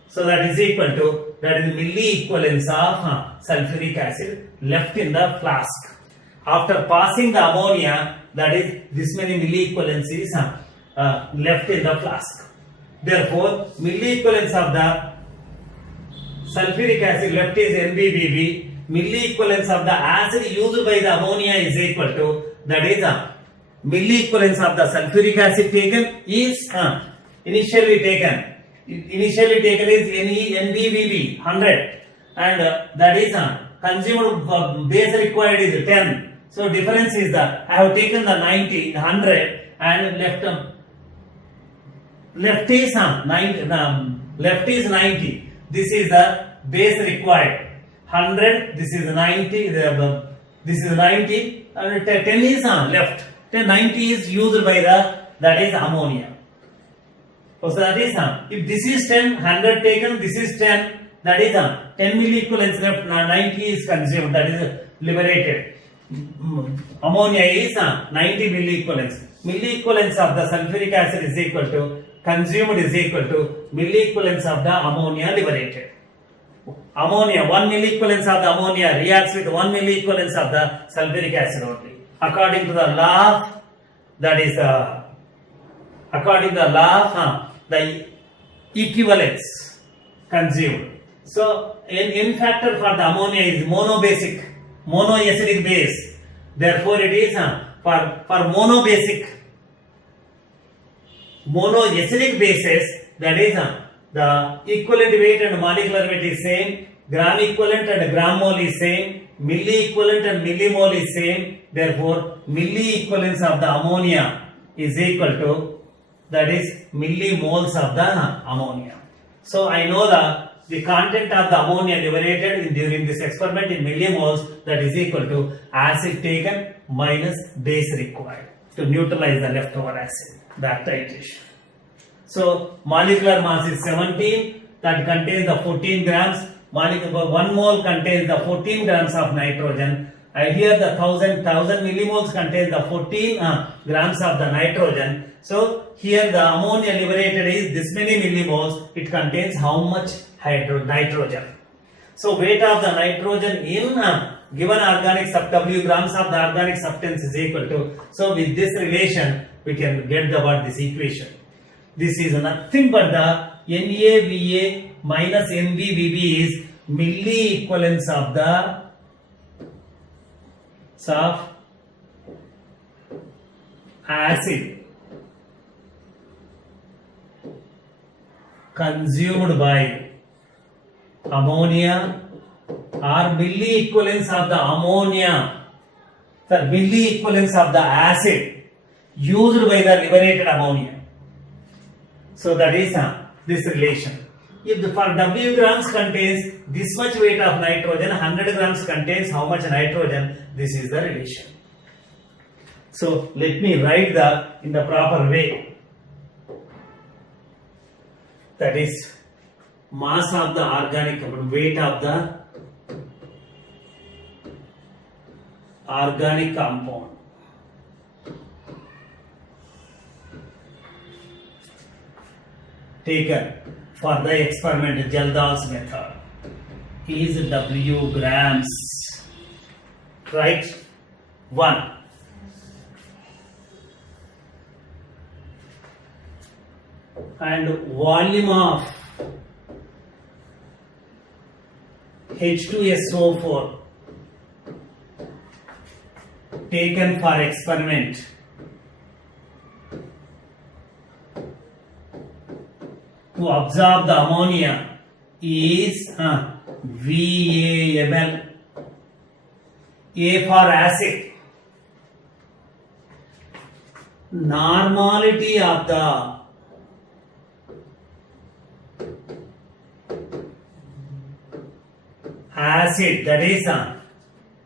So that is equal to, that is milliequivalence of sulfuric acid left in the flask. After passing the ammonia, that is this many milliequivalence is left in the flask. Therefore, milliequivalence of the sulfuric acid left is NBVB. Milliequivalence of the acid used by the ammonia is equal to, that is milliequivalence of the sulfuric acid taken is initially taken is NBVB 100, and that is consumed base required is 10. So difference is that I have taken the 90, 100 and left is 90. This is the base required. 100. This is 90. This is 90. And 10 is left. 90 is used by that is ammonia. So that is if this is 10, 100 taken. This is 10. That is 10 milliequivalents left. 90 is consumed. That is liberated. Ammonia is 90 milliequivalents. Milliequivalence of the sulfuric acid is equal to consumed is equal to milliequivalence of the ammonia liberated. Ammonia, 1 milliequivalence of the ammonia reacts with 1 milliequivalence of the sulfuric acid only. According to the law of, that is according to the law of the equivalence consumed. So N factor for the ammonia is monobasic, monoacidic base. Therefore it is for monoacidic bases, that is the equivalent weight and molecular weight is same, gram equivalent and gram mole is same, milli equivalent and millimole is same. Therefore milli equivalence of the ammonia is equal to, that is millimoles of the ammonia. So I know the content of the ammonia liberated during this experiment in millimoles, that is equal to acid taken minus base required. to neutralize the leftover acid. Back titration. So molecular mass is 17, that contains the 14 grams. Molecular 1 mole contains the 14 grams of nitrogen. Here the 1000 millimoles contains the 14 grams of the nitrogen. So here the ammonia liberated is this many millimoles. It contains how much nitrogen. So weight of the nitrogen in given organic W grams of the organic substance is equal to. So with this relation we can get this equation. This is nothing but the NaVa minus NbVb is milli equivalence of the acid consumed by ammonia or milli equivalence of the ammonia, the milli equivalence of the acid used by the liberated ammonia. So that is this relation. If the for W grams contains this much weight of nitrogen, 100 grams contains how much nitrogen, this is the relation. So let me write in the proper way. That is mass of the organic compound, weight of the organic compound taken for the experiment Geldahl's method is W grams, right? 1. And volume of H2SO4 taken for experiment to absorb the ammonia is VAML. A for acid. Normality of the acid, that is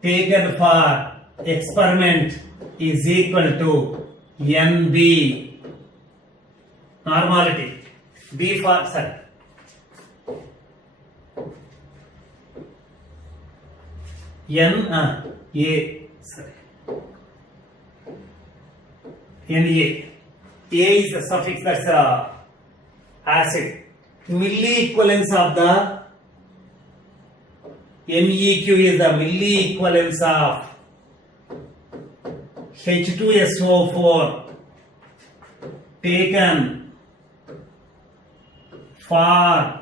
taken for experiment, is equal to NB. Normality. B for Na. A is the suffix, that's acid. Milli equivalence of the MEQ is the milli equivalence of H2SO4 taken for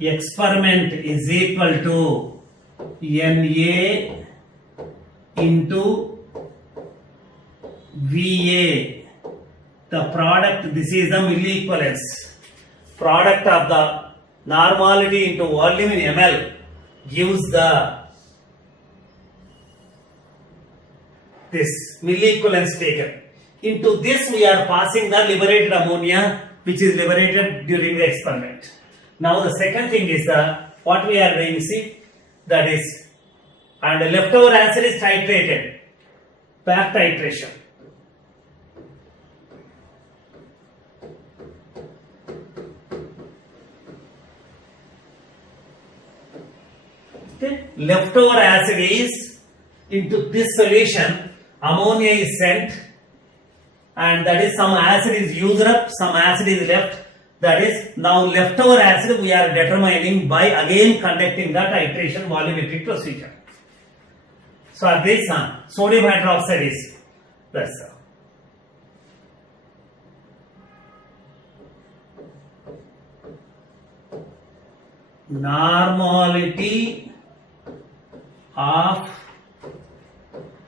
experiment is equal to Na into Va. The product, this is the milli equivalence. Product of the normality into volume in ml gives this milli equivalence taken. Into this we are passing the liberated ammonia which is liberated during the experiment. Now the second thing is what we are doing, see, that is, and the leftover acid is titrated, back titration. Okay. Leftover acid is into this solution, ammonia is sent, and that is some acid is used up, some acid is left. That is, now leftover acid we are determining by again conducting the titration volumetric procedure. So this sodium hydroxide is that's normality of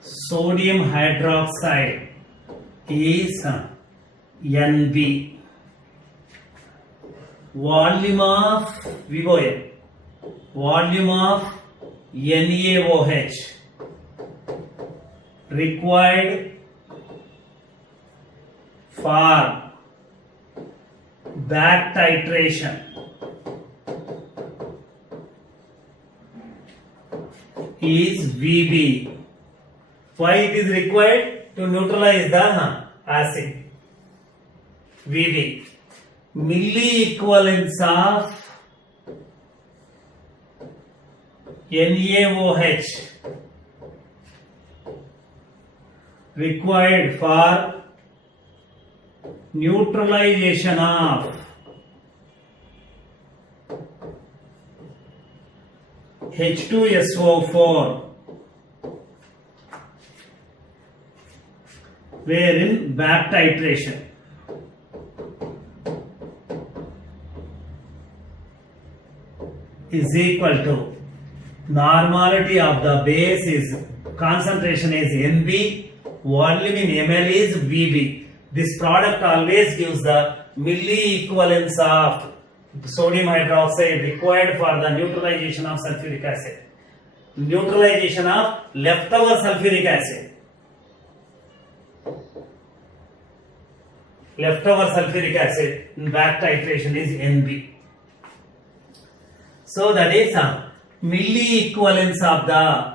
sodium hydroxide is NB. Volume of VON, volume of NaOH required for back titration is VB. Why it is required? To neutralize the acid. VB. Milli equivalence of NaOH required for neutralization of H2SO4 wherein back titration is equal to normality of the base is concentration is NB, volume in ml is VB. This product always gives the milli equivalence of sodium hydroxide required for the neutralization of sulfuric acid. Neutralization of leftover sulfuric acid. Leftover sulfuric acid in back titration is NB. So that is milli equivalence of the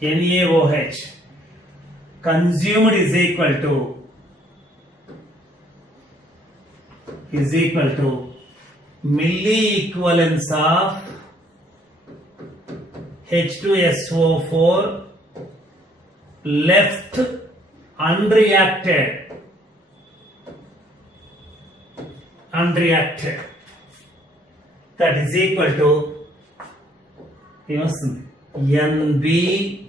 NaOH consumed is equal to milli equivalence of H2SO4 left unreacted that is equal to NB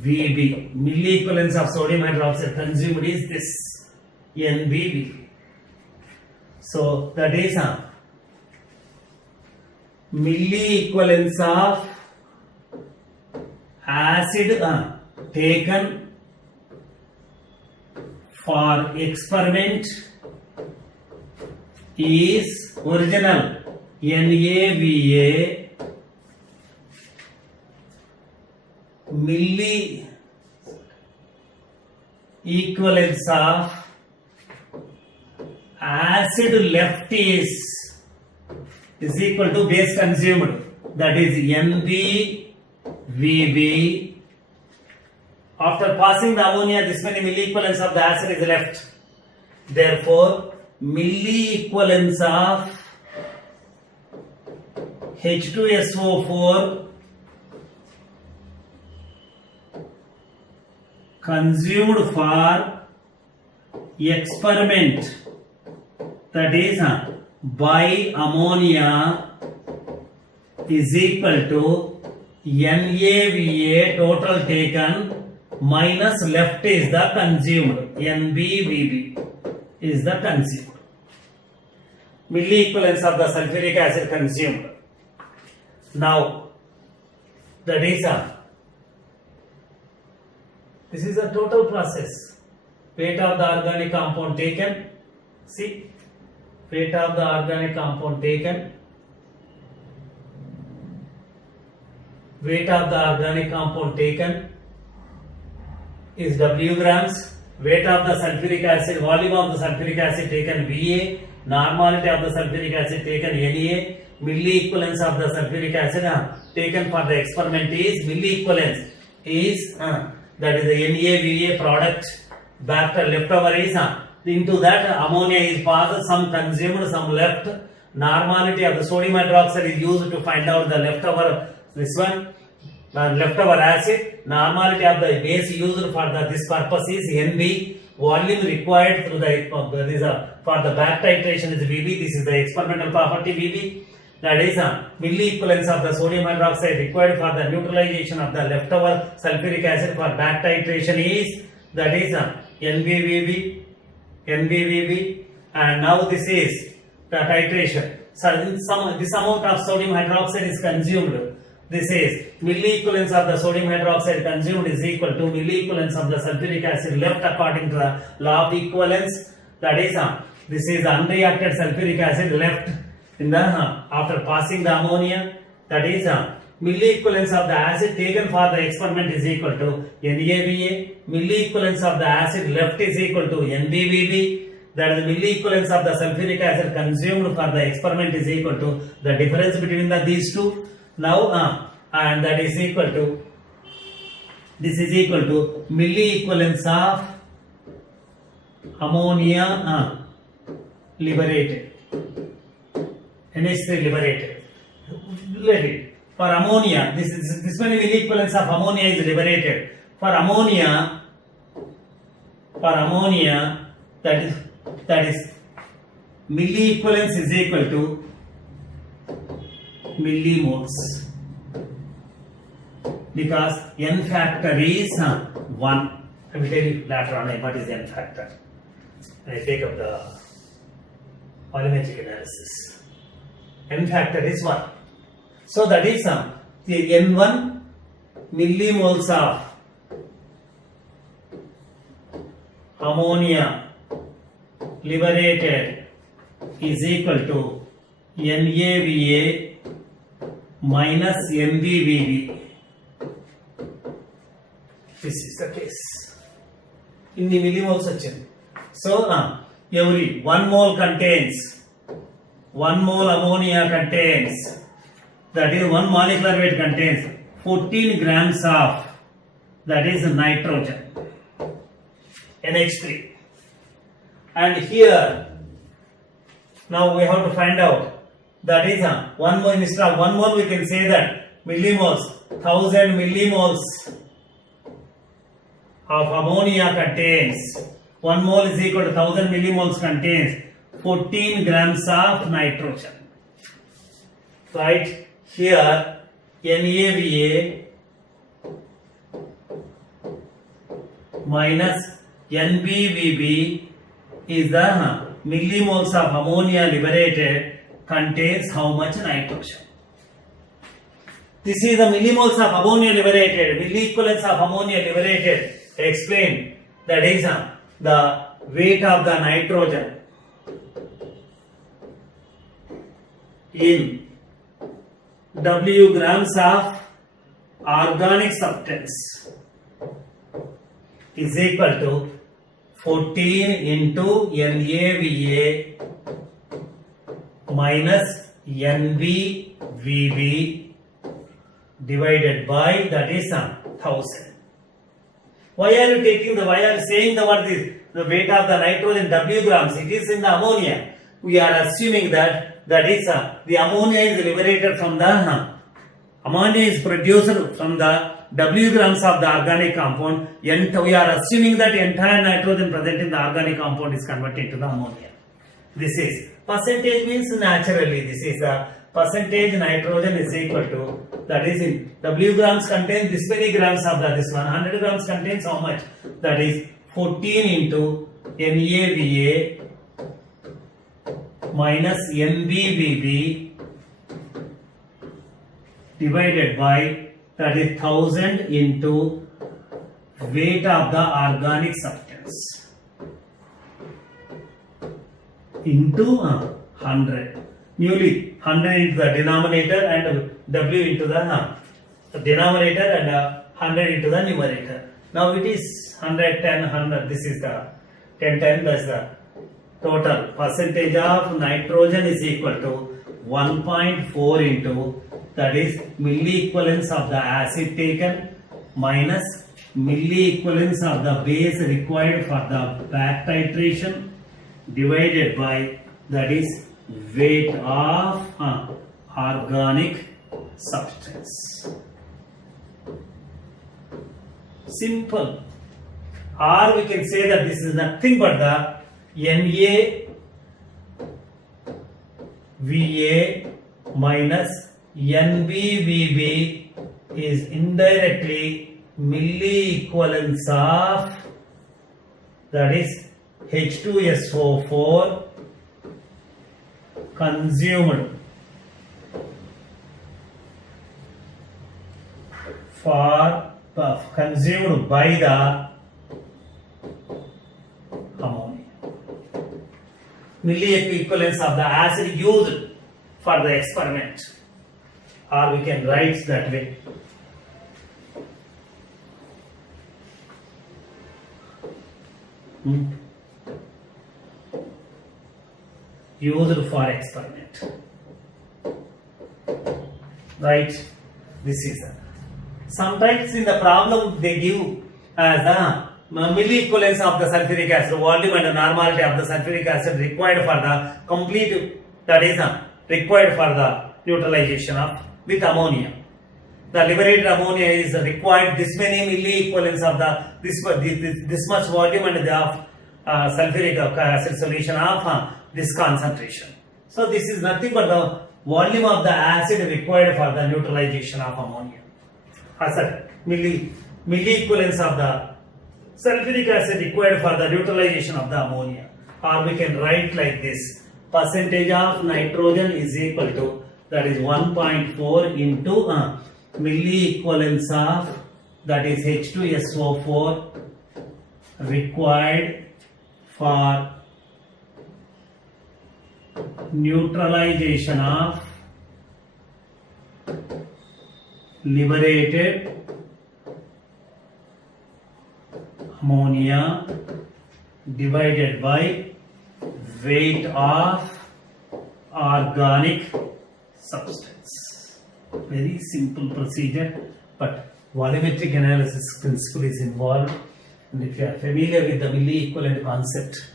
VB. Milli equivalence of sodium hydroxide consumed is this NBV. So that is milli equivalence of acid taken for experiment is original NaVA milli equivalence of acid left is equal to base consumed, that is NBVB. After passing the ammonia, this many milli equivalence of the acid is left. Therefore, milli equivalence of H2SO4 consumed for experiment, that is by ammonia, is equal to NaVA total taken minus left is the consumed, NBVB is the consumed. Milli equivalence of the sulfuric acid consumed. Now, that is this is a total process. Weight of the organic compound taken. See, weight of the organic compound taken. Weight of the organic compound taken is W grams. Weight of the sulfuric acid, volume of the sulfuric acid taken VA. Normality of the sulfuric acid taken NA. Milli equivalence of the sulfuric acid taken for the experiment is milli equivalence is that is the NaVA product. Back leftover is into that ammonia is passed, some consumed, some left. Normality of the sodium hydroxide is used to find out the leftover, this one leftover acid. Normality of the base used for this purpose is NB. Volume required through the for the back titration is VB. This is the experimental property VB. That is milli equivalence of the sodium hydroxide required for the neutralization of the leftover sulfuric acid for back titration is, that is NBVB, and now this is the titration. So this amount of sodium hydroxide is consumed. This is milli equivalence of the sodium hydroxide consumed is equal to milli equivalence of the sulfuric acid left according to the law of equivalence. That is this is unreacted sulfuric acid left in the after passing the ammonia. That is milli equivalence of the acid taken for the experiment is equal to NaVa, milli equivalence of the acid left is equal to NbVb, that is the milli equivalence of the sulfuric acid consumed for the experiment is equal to the difference between these two. Now and that is equal to, this is equal to milli equivalence of ammonia liberated, NH3 liberated. Let it. For ammonia, this many milli equivalence of ammonia is liberated. For ammonia, that is milli equivalence is equal to millimoles, because n factor is 1. I will tell you later on what is n factor when I take up the volumetric analysis. N factor is 1. So that is the N1 millimoles of ammonia liberated is equal to NaVa minus NbVb. This is the case. In the millimoles section. So every 1 mole contains, 1 mole ammonia contains, that is 1 molecular weight contains 14 grams of, that is nitrogen, NH3. And here now we have to find out, that is 1 mole, instead of 1 mole we can say that millimoles, 1000 millimoles of ammonia contains, 1 mole is equal to 1000 millimoles contains 14 grams of nitrogen. Right here NaVa minus NbVb is the millimoles of ammonia liberated contains how much nitrogen. This is the millimoles of ammonia liberated, milli equivalence of ammonia liberated. Explain, that is the weight of the nitrogen in W grams of organic substance is equal to 14 into NaVa minus NbVb divided by, that is 1000. Why are you taking the, why are you saying the what is the weight of the nitrogen W grams? It is in the ammonia. We are assuming that is the ammonia is liberated from the ammonia is produced from the W grams of the organic compound. We are assuming that entire nitrogen present in the organic compound is converted to the ammonia. This is percentage, means naturally this is a percentage nitrogen is equal to, that is in W grams contains this many grams of the, this 100 grams contains how much, that is 14 into NaVa minus NbVb divided by, that is 1000 into weight of the organic substance into 100. Newly 100 into the denominator and W into the denominator and 100 into the numerator. Now it is 100, 10, 100. This is the 10, 10, that's the total percentage of nitrogen is equal to 1.4 into, that is milli equivalence of the acid taken minus milli equivalence of the base required for the back titration divided by, that is weight of organic substance. Simple. Or we can say that this is nothing but the NaVa minus NbVb is indirectly milli equivalence of, that is H2SO4 consumed consumed by the ammonia. Milli equivalence of the acid used for the experiment. or we can write that way. Used for experiment. Right? This is a. Sometimes in the problem they give as the milli-equivalence of the sulfuric acid, volume and the normality of the sulfuric acid required for the complete, that is required for the neutralization of with ammonia. The liberated ammonia is required this many milli-equivalence of the this much volume and the sulfuric acid solution of this concentration. So this is nothing but the volume of the acid required for the neutralization of ammonia. Milli-equivalence of the sulfuric acid required for the neutralization of the ammonia. Or we can write like this: percentage of nitrogen is equal to, that is 1.4 into milli-equivalence of, that is H2SO4 required for neutralization of liberated ammonia divided by weight of organic substance. Very simple procedure, but volumetric analysis principle is involved, and if you are familiar with the milli-equivalent concept,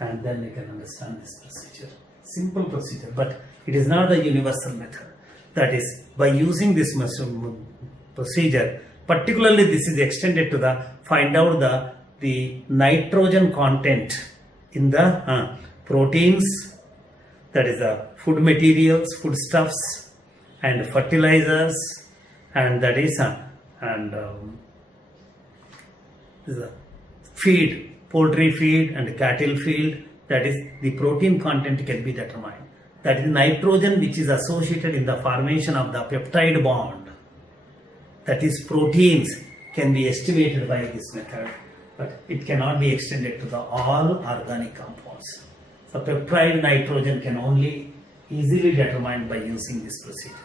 and then you can understand this procedure. Simple procedure, but it is not the universal method. That is, by using this procedure, particularly this is extended to the find out the nitrogen content in the proteins, that is the food materials, foodstuffs, and fertilizers, and that is the feed, poultry feed and cattle feed, that is the protein content can be determined. That is nitrogen which is associated in the formation of the peptide bond, that is proteins, can be estimated by this method, but it cannot be extended to the all organic compounds. So peptide nitrogen can only easily determined by using this procedure.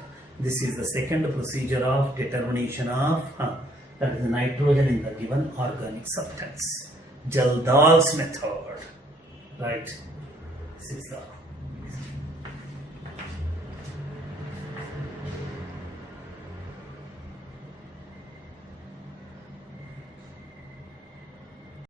This is the second procedure of determination of that is the nitrogen in the given organic substance. Jaldal's method, right? This is the